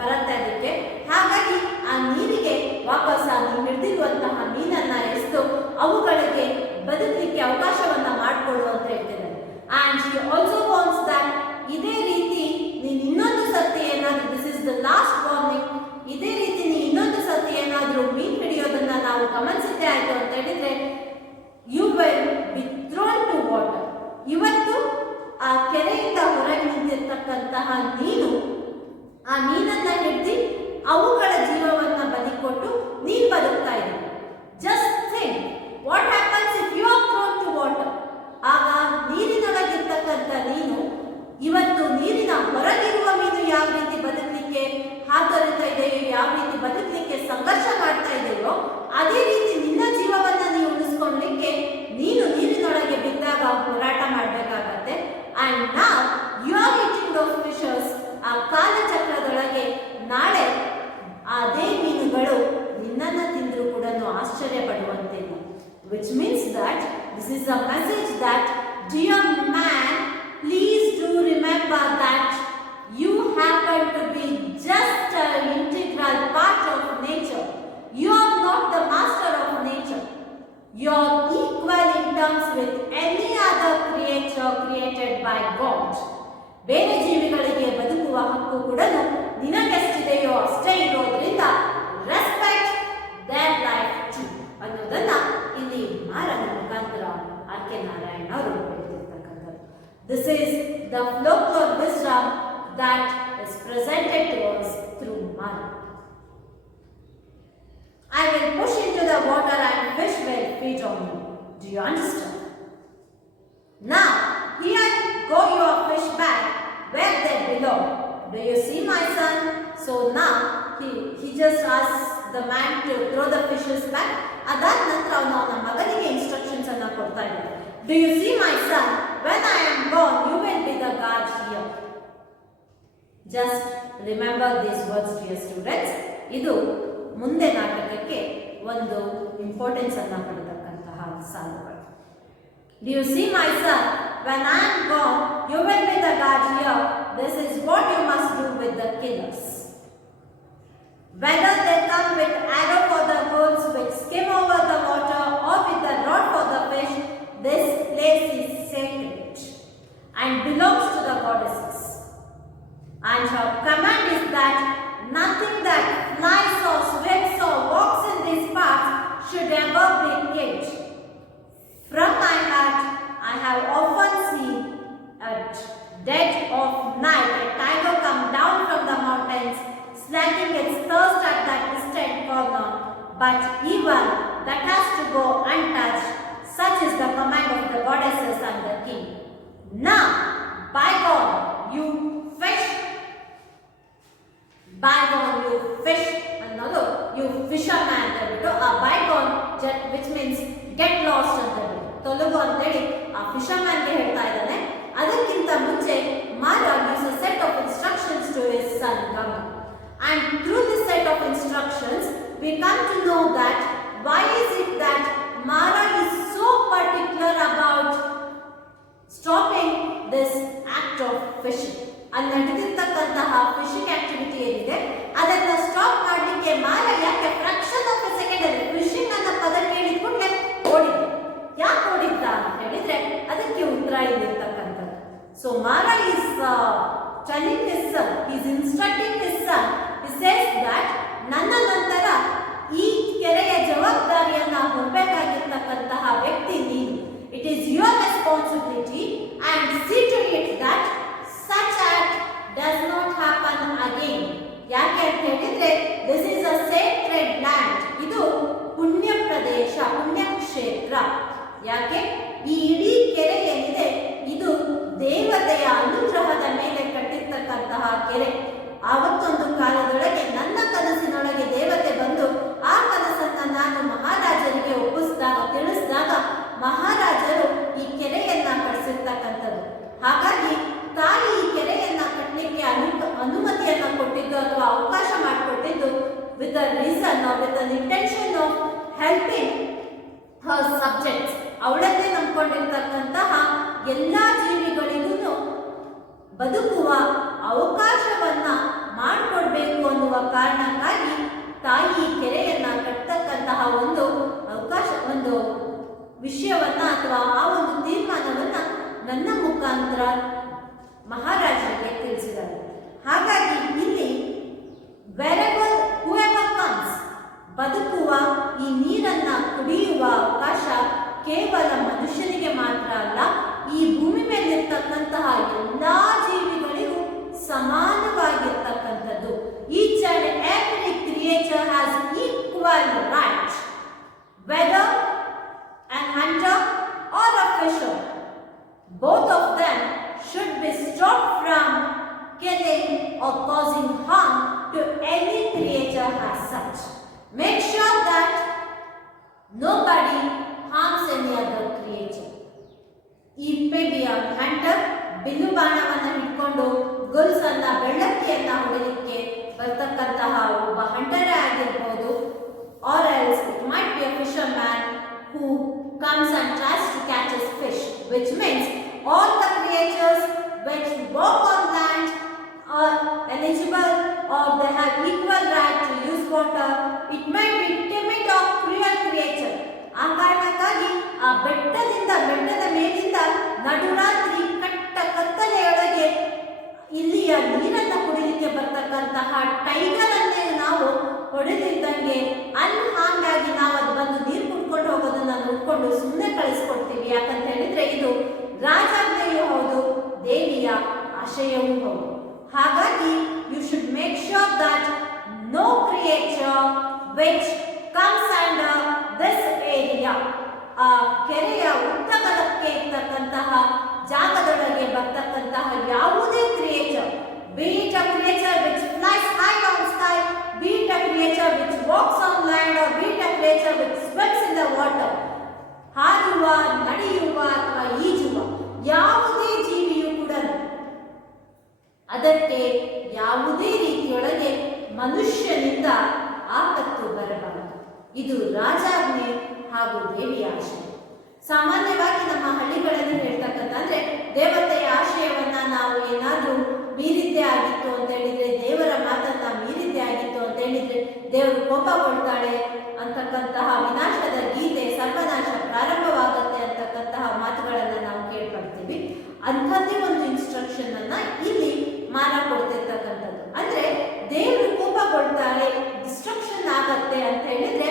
ಬರುತ್ತೆ ಅದಕ್ಕೆ. ಹಾಗಾಗಿ ಆ ನೀರಿಗೆ ವಾಪಸ್ ಆ ನೀವು ಹಿಡಿದಿರುವಂತಹ ಮೀನನ್ನ ಎಸ್ದು ಅವುಗಳಿಗೆ ಬದುಕಲಿಕ್ಕೆ ಅವಕಾಶವನ್ನ ಮಾಡಿಕೊಡು ಅಂತ ಹೇಳ್ತಿದ್ದಾರೆ. And she also wants that ಇದೇ ರೀತಿ ನೀನು ಇನ್ನೊಂದು ಸತಿ ಏನಾದರೂ, this is the last warning, ಇದೇ ರೀತಿ ನೀನು ಇನ್ನೊಂದು ಸತಿ ಏನಾದರೂ ಮೀನು ಹಿಡಿಯೋದನ್ನ ನಾವು ಗಮನಿಸಿದ್ದೆ ಆಯ್ತು ಅಂತ ಹೇಳಿದ್ರೆ you will be thrown to water. ಇವತ್ತು ಆ ಕೆರೆಯಿಂದ ಹೊರಗೆ ನಿಂತಿರ್ತಕ್ಕಂತಹ ನೀನು ಆ ಮೀನನ್ನ ಹಿಡಿದು ಅವುಗಳ ಜೀವವನ್ನ ಬಲಿಕೊಟ್ಟು ನೀನು ಬದುಕ್ತಾ ಇದ್ದೀವಿ. Just think what happens if you are thrown to water. ಆಗ ನೀರಿನೊಳಗಿರ್ತಕ್ಕಂಥ ನೀನು ಇವತ್ತು ನೀರಿನ ಹೊರಗಿರುವ ಮೀನು ಯಾವ ರೀತಿ ಬದುಕಲಿಕ್ಕೆ ಹಾತೊರಿತಾ ಇದೆಯೋ, ಯಾವ ರೀತಿ ಬದುಕಲಿಕ್ಕೆ ಸಂಘರ್ಷ ಮಾಡ್ತಾ ಇದೆಯೋ, ಅದೇ ರೀತಿ ನಿನ್ನ ಜೀವವನ್ನ ನೀವು ಉಳಿಸ್ಕೊಳ್ಳಲಿಕ್ಕೆ ನೀನು ನೀರಿನೊಳಗೆ ಬಿದ್ದಾಗ ಹೋರಾಟ ಮಾಡಬೇಕಾಗತ್ತೆ. ಅಂಡ್ ನಾವ್ you are eating those fishes. ಆ ಕಾಲಚಕ್ರದೊಳಗೆ ನಾಳೆ ಅದೇ ಮೀನುಗಳು ನಿನ್ನನ್ನ ತಿಂದರೂ ಕೂಡ ಆಶ್ಚರ್ಯ ಪಡುವಂತಿಲ್ಲ. Which means that this is a message that, dear man, please do remember that you happen to be just an integral part of nature. You are not the master of nature. You are equal in terms with any other creature created by God. ಬೇರೆ ಜೀವಿಗಳಿಗೆ ಬದುಕುವ ಹಕ್ಕು ಕೂಡ ನಿನಗೆಷ್ಟಿದೆಯೋ ಅಷ್ಟೇ ಇರೋದ್ರಿಂದ respect their life to ಅನ್ನೋದನ್ನ ಇಲ್ಲಿ ಮಾರನ ಮುಖಾಂತರ ಆರ್.ಕೆ. ನಾರಾಯಣ್ ಅವರು ಹೇಳ್ತಿರ್ತಕ್ಕಂಥದ್ದು. This is the folklore wisdom that is presented to us through Mara. I will push into the water and fish will feed on you. Do you understand? Now, here go your fish back where they belong. Do you see, my son? So now he just asks the man to throw the fishes back. ಅದಾದ ನಂತರ ಅವನು ಅವನ ಮಗನಿಗೆ instructions ಅನ್ನ ಕೊಡ್ತಾ ಇದ್ದಾನೆ. Do you see, my son? When I am gone, you will be the guard here. Just remember these words, dear students. ಇದು ಮುಂದೆ ನಾಟಕಕ್ಕೆ ಒಂದು ಇಂಪಾರ್ಟೆನ್ಸ್ ಅನ್ನ ಪಡೆದಕ್ಕಂತಹ ಸಾಲುಗಳು. Do you see, my son? When I am gone, you will be the guard here. This is what you must do with the killers. Whether they come with arrow for the birds which skim over the water or with the rod for the fish, this place is sacred and belongs to the goddesses. And her command is that nothing that flies or swims or walks in these parts should ever be killed. From my heart, I have often seen at dead of night a tiger come down from the mountains, slacking its thirst at that distant corner, but even that has to go untouched. Such is the command of the goddesses and the king. Now, bygone, you fish. Bygone, you fish. Another, you fisherman ಅಂತ ಹೇಳ್ಬಿಟ್ಟು ಆ bygone, which means get lost ಅಂತ ಹೇಳಿ ತೊಲಗು ಅಂತೇಳಿ ಆ ಫಿಶರ್ಮ್ಯಾನ್ಗೆ ಹೇಳ್ತಾ ಇದ್ದಾನೆ. ಅದಕ್ಕಿಂತ ಮುಂಚೆ Mara gives a set of instructions to his son Ganga. And through this set of instructions, we come to know that why is it that Mara is so particular about stopping this act of fishing. ಅಲ್ಲಿ ನಡೆದಿರ್ತಕ್ಕಂತಹ fishing activity ಏನಿದೆ ಅದನ್ನ stop ಮಾಡಲಿಕ್ಕೆ ಮಾರ ಯಾಕೆ fraction of A second ಅಲ್ಲಿ fishing ಅನ್ನೋ ಪದ ಕೇಳಿದ ಕೂಡಲೇ ಓಡಿದ್ದ. ಯಾಕೆ ಓಡಿದ್ದ ಅಂತ ಹೇಳಿದ್ರೆ ಅದಕ್ಕೆ ಉತ್ತರ ಇಲ್ಲಿರ್ತಕ್ಕಂಥದ್ದು. ಸೊ ಮಾರ is telling his son, he is instructing his son. He says that ನನ್ನ ನಂತರ ಈ ಕೆರೆಯ ಜವಾಬ್ದಾರಿಯನ್ನ ಹೊರಬೇಕಾಗಿರ್ತಕ್ಕಂತಹ ವ್ಯಕ್ತಿ ನೀನು. It is your responsibility and see to it that such act does not happen again. ಯಾಕೆ ಅಂತ ಹೇಳಿದ್ರೆ this is a sacred land. ಇದು ಪುಣ್ಯ ಪ್ರದೇಶ, ಪುಣ್ಯ ಕ್ಷೇತ್ರ. ಯಾಕೆ ಈ ಇಡೀ ಕೆರೆ ಹೆಲ್ಪಿಂಗ್ ಹರ್ ಸಬ್ಜೆಕ್ಟ್ಸ್. ಅವಳನ್ನೇ ನಂಬಿಕೊಂಡಿರ್ತಕ್ಕಂತಹ ಎಲ್ಲ ಜೀವಿಗಳಿಗೂ ಬದುಕುವ ಅವಕಾಶವನ್ನ ಮಾಡಿಕೊಡ್ಬೇಕು ಅನ್ನುವ ಕಾರಣಕ್ಕಾಗಿ ತಾಯಿ ಕೆರೆಯನ್ನ ಕಟ್ಟತಕ್ಕಂತಹ ಒಂದು ಅವಕಾಶ, ಒಂದು ವಿಷಯವನ್ನ ಅಥವಾ ಆ ಒಂದು ತೀರ್ಮಾನವನ್ನ ನನ್ನ ಮುಖಾಂತರ ಮಹಾರಾಜರಿಗೆ ತಿಳಿಸಿದ್ದಾರೆ. ಹಾಗಾಗಿ ಇಲ್ಲಿ ವೆರೆವರ್ ಹೂಎವರ್ ಕಮ್ಸ್, ಬದುಕುವ ಈ ನೀರನ್ನ ಕುಡಿಯುವ ಅವಕಾಶ ಕೇವಲ ಮನುಷ್ಯನಿಗೆ ಮಾತ್ರ ಅಲ್ಲ, ಈ ಭೂಮಿ ಮೇಲಿರ್ತಕ್ಕಂತಹ ಎಲ್ಲಾ ಜೀವಿಗಳಿಗೂ ಸಮಾನವಾಗಿರ್ತಕ್ಕಂಥದ್ದು. Each and every creature has equal right, whether an hunter or a fisher. Both of them should be stopped from killing or causing harm to any creature as such. Make sure that nobody harms any other creature. It may be a hunter, bill ಬಾಣವನ್ನು ಹಿಡ್ಕೊಂಡು ಗುಲ್ಸನ್ನ ಬೆಳ್ಳಕ್ಕಿಯನ್ನ ಹೊಡೆಯಲಿಕ್ಕೆ ಬರ್ತಕ್ಕಂತಹ ಒಬ್ಬ ಹಂಟರೇ ಆಗಿರ್ಬೋದು, or else it might be a fisherman who comes and tries to catch his fish, which means all the creatures which walk on land are eligible or they have equal right to use water. It may be timid or cruel creature. ಆ ಕಾರಣಕ್ಕಾಗಿ ಆ ಬೆಟ್ಟದ ಮೇಲಿಂದ ನಡುರಾತ್ರಿ ಕತ್ತಲೆಯೊಳಗೆ ಇಲ್ಲಿಯ ನೀರನ್ನು ಕುಡಿಲಿಕ್ಕೆ ಬರ್ತಕ್ಕಂತಹ tiger ಅನ್ನೇ ನಾವು ಹೊಡೆದಿದ್ದಂಗೆ ಅನ್ಹಾಂಗಾಗಿ ನಾವು ಅದು ಬಂದು ನೀರು ಕುಡ್ಕೊಂಡು ಹೋಗೋದನ್ನ ನೋಡ್ಕೊಂಡು ಸುಮ್ಮನೆ ಕಳಿಸ್ಕೊಡ್ತೀವಿ. ಯಾಕಂತ ಹೇಳಿದ್ರೆ ಇದು ರಾಜಾಜ್ಞೆಯೂ ಹೌದು, ದೇವಿಯ ಆಶಯವೂ ಹೌದು. ಹಾಗಾಗಿ you should make sure that no creature which comes under this area, ಆ ಕೆರೆಯ ಉದ್ದಗಲಕ್ಕೆ ಇರ್ತಕ್ಕಂತಹ ಜಾಗದೊಳಗೆ ಬರ್ತಕ್ಕಂತಹ ಯಾವುದೇ creature, be it a creature which flies high on sky, be it a creature which walks on land, or be it a creature which swims in the water, ಹಾರುವ, ನಡೆಯುವ ಅಥವಾ ಈಜುವ ಯಾವುದೇ ಜೀವಿಯೂ ಕೂಡ ಅದಕ್ಕೆ ಯಾವುದೇ ರೀತಿಯೊಳಗೆ ಮನುಷ್ಯನಿಂದ ಆಪತ್ತು ಬರಬಾರದು. ಇದು ರಾಜಾಜ್ಞೆ ಹಾಗೂ ದೇವಿಯ ಆಶಯ. ಸಾಮಾನ್ಯವಾಗಿ ನಮ್ಮ ಹಳ್ಳಿಗಳಲ್ಲಿ ಹೇಳ್ತಕ್ಕಂಥ ಅಂದ್ರೆ ದೇವತೆಯ ಆಶಯವನ್ನ ನಾವು ಏನಾದ್ರೂ ಮೀರಿದ್ದೇ ಆಗಿತ್ತು ಅಂತ ಹೇಳಿದ್ರೆ, ದೇವರ ಮಾತನ್ನ ಮೀರಿದ್ದೇ ಆಗಿತ್ತು ಅಂತ ಹೇಳಿದ್ರೆ ದೇವರು ಕೋಪಗೊಳ್ತಾಳೆ ಅಂತಕ್ಕಂತಹ ವಿನಾಶದ ಗೀತೆ, ಸರ್ವನಾಶ ಪ್ರಾರಂಭವಾಗುತ್ತೆ ಅಂತಕ್ಕಂತಹ ಮಾತುಗಳನ್ನ ನಾವು ಕೇಳ್ಕೊಳ್ತೀವಿ. ಅಂಥದ್ದೇ ಒಂದು ಇನ್ಸ್ಟ್ರಕ್ಷನ್ ಅನ್ನ ಇಲ್ಲಿ ಮಾರ ಕೊಡ್ತಿರ್ತಕ್ಕಂಥದ್ದು. ಅಂದ್ರೆ ದೇವರು ಕೋಪಗೊಳ್ತಾಳೆ, ಡಿಸ್ಟ್ರಕ್ಷನ್ ಆಗತ್ತೆ ಅಂತ ಹೇಳಿದ್ರೆ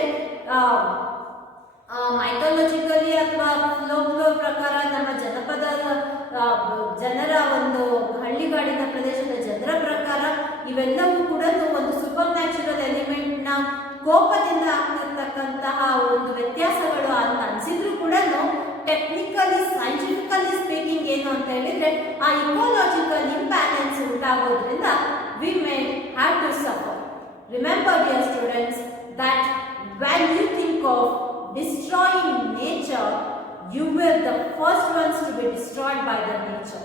ಮೈಥಾಲಜಿಕಲಿ ಅಥವಾ ಫ್ಲೋ ಪ್ರಕಾರ ನಮ್ಮ ಜನರ ಒಂದು ಹಳ್ಳಿಗಾಡಿನ ಪ್ರದೇಶದ ಜನರ ಪ್ರಕಾರ ಇವೆಲ್ಲವೂ ಕೂಡ ಒಂದು ಸೂಪರ್ ನ್ಯಾಚುರಲ್ ಎಲಿಮೆಂಟ್ ನ ಕೋಪದಿಂದ ಆಗ್ತಿರ್ತಕ್ಕಂತಹ ಒಂದು ವ್ಯತ್ಯಾಸಗಳು ಅಂತ ಅನ್ಸಿದ್ರು ಕೂಡ ಟೆಕ್ನಿಕಲಿ ಸೈಂಟಿಫಿಕಲಿ ಸ್ಪೀಕಿಂಗ್ ಏನು ಅಂತ ಹೇಳಿದ್ರೆ ಆ ಇಕೋಲಾಜಿಕಲ್ ಇಂಬ್ಯಾಲೆನ್ಸ್ ಉಂಟಾಗೋದ್ರಿಂದ we may have to suffer. Remember dear students that when you think of destroying nature, you will the first ones to be destroyed by the nature.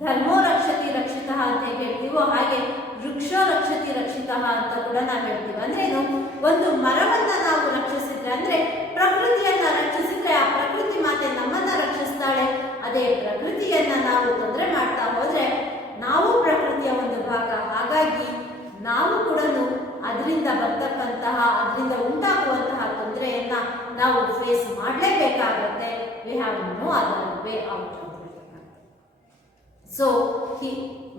ಧರ್ಮೋ ರಕ್ಷತಿ ರಕ್ಷಿತಃ ಅಂತ ಹೇಳ್ತೀವೋ ಹಾಗೆ ವೃಕ್ಷೋ ರಕ್ಷತಿ ರಕ್ಷಿತಃ ಅಂತ ಕೂಡ ನಾವು ಹೇಳ್ತೀವಿ. ಅಂದ್ರೆ ಏನು, ಒಂದು ಮರವನ್ನ ನಾವು ರಕ್ಷಿಸಿದ್ರೆ ಅಂದ್ರೆ ಪ್ರಕೃತಿಯನ್ನ ರಕ್ಷಿಸಿದ್ರೆ ಆ ಪ್ರಕೃತಿ ಮಾತೆ ನಮ್ಮನ್ನ ರಕ್ಷಿಸ್ತಾಳೆ. ಅದೇ ಪ್ರಕೃತಿಯನ್ನ ನಾವು ತೊಂದರೆ ಮಾಡ್ತಾ ಹೋದ್ರೆ ನಾವು ಪ್ರಕೃತಿಯ ಒಂದು ಭಾಗ. ಹಾಗಾಗಿ ನಾವು ಕೂಡ ಅದರಿಂದ ಬರ್ತಕ್ಕಂತಹ, ಅದರಿಂದ ಉಂಟಾಗುವಂತಹ ತೊಂದರೆಯನ್ನ ನಾವು ಫೇಸ್ ಮಾಡಲೇಬೇಕಾಗುತ್ತೆ. We have no other way out. So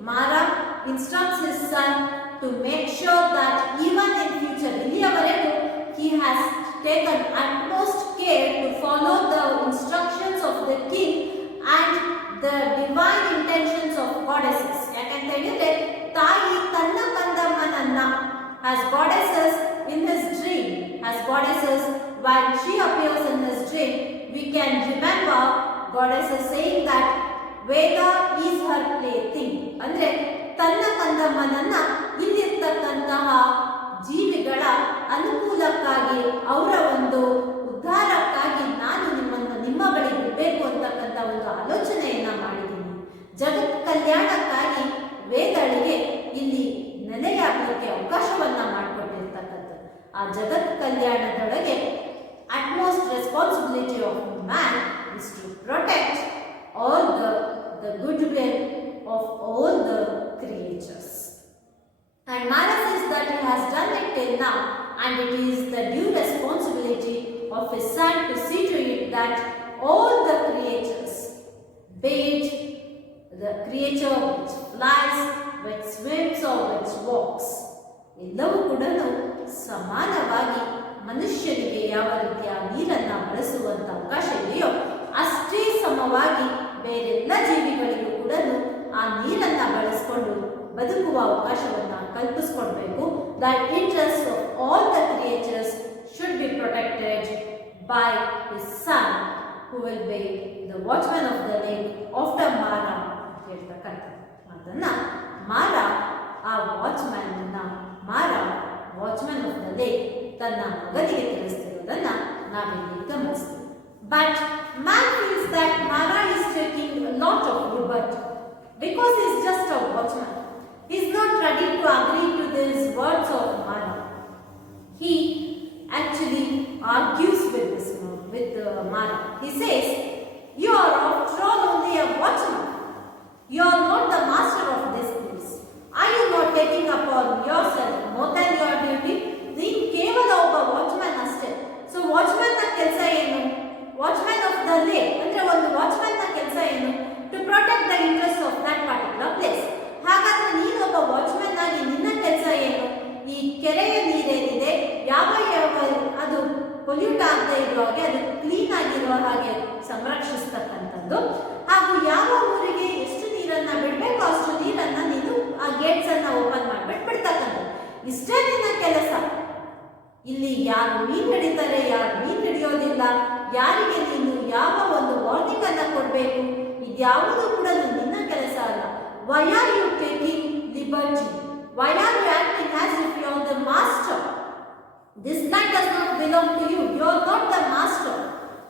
Mara instructs his son to make sure that even in future, illiyavareಗೂ he has taken utmost care to follow the instructions of the king and the divine intentions of goddesses. ಯಾಕಂತ ಹೇಳಿದ್ರೆ ತಾಯಿ ತನ್ನ ಕಂದಮ್ಮನನ್ನ as goddesses in his dream, as goddesses while she appears in his dream, we can remember goddesses saying that Veda is her plaything. ಅಂದ್ರೆ ತನ್ನ ಕಂದಮ್ಮನನ್ನ ಇಲ್ಲಿರ್ತಕ್ಕಂತಹ ಜೀವಿಗಳ ಅನುಕೂಲಕ್ಕಾಗಿ, ಅವರ ಒಂದು ಉದ್ಧಾರಕ್ಕಾಗಿ ನಾನು ನಿಮ್ಮನ್ನು ನಿಮ್ಮ ಬಳಿ ಬಿಡಬೇಕು ಅಂತಕ್ಕಂಥ ಒಂದು ಆಲೋಚನೆಯನ್ನ ಮಾಡಿದ್ದೀನಿ. ಜಗತ್ ಕಲ್ಯಾಣಕ್ಕಾಗಿ ವೇದಳಿಗೆ ಇಲ್ಲಿ ನೆಲೆಯಾಗಲಿಕ್ಕೆ ಅವಕಾಶವನ್ನ ಮಾಡಿಕೊಟ್ಟಿರ್ತಕ್ಕಂಥದ್ದು. ಆ ಜಗತ್ ಕಲ್ಯಾಣದೊಳಗೆ of man is to protect all the goodwill of all the creatures. And Mara says that he has done it till now, and it is the due responsibility of his son to see to it that all the creatures, be it the creature which flies, which swims or which walks, ಎಲ್ಲವೂ ಕೂಡ ಸಮಾನವಾಗಿ ಮನುಷ್ಯನಿಗೆ ಯಾವ ರೀತಿಯ ನೀರನ್ನು ಬಳಸುವಂತ ಅವಕಾಶ ಇದೆಯೋ ಅಷ್ಟೇ ಸಮವಾಗಿ ಬೇರೆಲ್ಲ ಜೀವಿಗಳಿಗೂ ಕೂಡ ಆ ನೀರನ್ನು ಬಳಸಿಕೊಂಡು ಬದುಕುವ ಅವಕಾಶವನ್ನು ಕಲ್ಪಿಸಿಕೊಡ್ಬೇಕು. The interests of all the creatures should be protected by his son, who will be the watchman of the lake after Mara. ಹೇಳ್ತಕ್ಕಂಥ ಮಾತನ್ನ ಮಾರಾ ಆ ವಾಚ್ಮ್ಯಾನ್ ಆಫ್ ದ ಲೇಕ್ ತನ್ನ ಮಗನಿಗೆ ತಿಳಿಸ್ತಿರೋದನ್ನ ನಾವಿಲ್ಲಿ ಗಮನಿಸ್ತೀವಿ. ಬಟ್ ಮ್ಯಾನ್ ಫೀಲ್ಸ್ ದಟ್ ಮಾರಾ is taking a lot of liberty because he is just a watchman. He is not ready to agree to these words of Mara. He actually argues with Mara. He says, "You are after all only a watchman. You are not the master of this place. Are you not taking upon yourself more than your duty?" ನೀನು ಕೇವಲ ಒಬ್ಬ watchman ಅಷ್ಟೇ. So watchman ನ ಕೆಲಸ ಏನು? Watchman of the lake ಅಂದ್ರೆ ಒಂದು watchman ನ ಕೆಲಸ ಏನು? To protect the interest of that particular place. ಹಾಗಾದ್ರೆ ನೀನು ಒಬ್ಬ ವಾಚ್ಮ್ಯಾನ್ ಆಗಿ ನಿನ್ನ ಕೆಲಸ ಏನು? ಈ ಕೆರೆಯ ನೀರೇನಿದೆ ಯಾವ ಅದು ಪೊಲ್ಯೂಟ್ ಆಗದೆ ಇರೋ ಹಾಗೆ, ಅದು ಕ್ಲೀನ್ ಆಗಿರುವ ಹಾಗೆ ಸಂರಕ್ಷಿಸ್ತಕ್ಕಂಥದ್ದು, ಹಾಗೂ ಯಾವ ಊರಿಗೆ ಎಷ್ಟು ನೀರನ್ನ ಬಿಡಬೇಕು ಅಷ್ಟು ನೀರನ್ನ ನೀನು ಆ ಗೇಟ್ಸ್ ಅನ್ನ ಓಪನ್ ಮಾಡ್ಬಿಟ್ಟು ಬಿಡ್ತಕ್ಕಂಥದ್ದು. ಇಷ್ಟೇ ನಿನ್ನ ಕೆಲಸ. ಇಲ್ಲಿ ಯಾರು ಮೀನು ಹಿಡಿತಾರೆ, ಯಾರು ಮೀನು ಹಿಡಿಯೋದಿಲ್ಲ, ಯಾರಿಗೆ ನೀನು ಯಾವ ಒಂದು ವಾರ್ನಿಂಗ್ ಅನ್ನ ಕೊಡಬೇಕು, ಇದ್ಯಾವುದು ಕೂಡ ನಿನ್ನ ಕೆಲಸ ಅಲ್ಲ. Why are you taking liberty? Why are you acting as if you are the master? This land does not belong to you. You are not the master.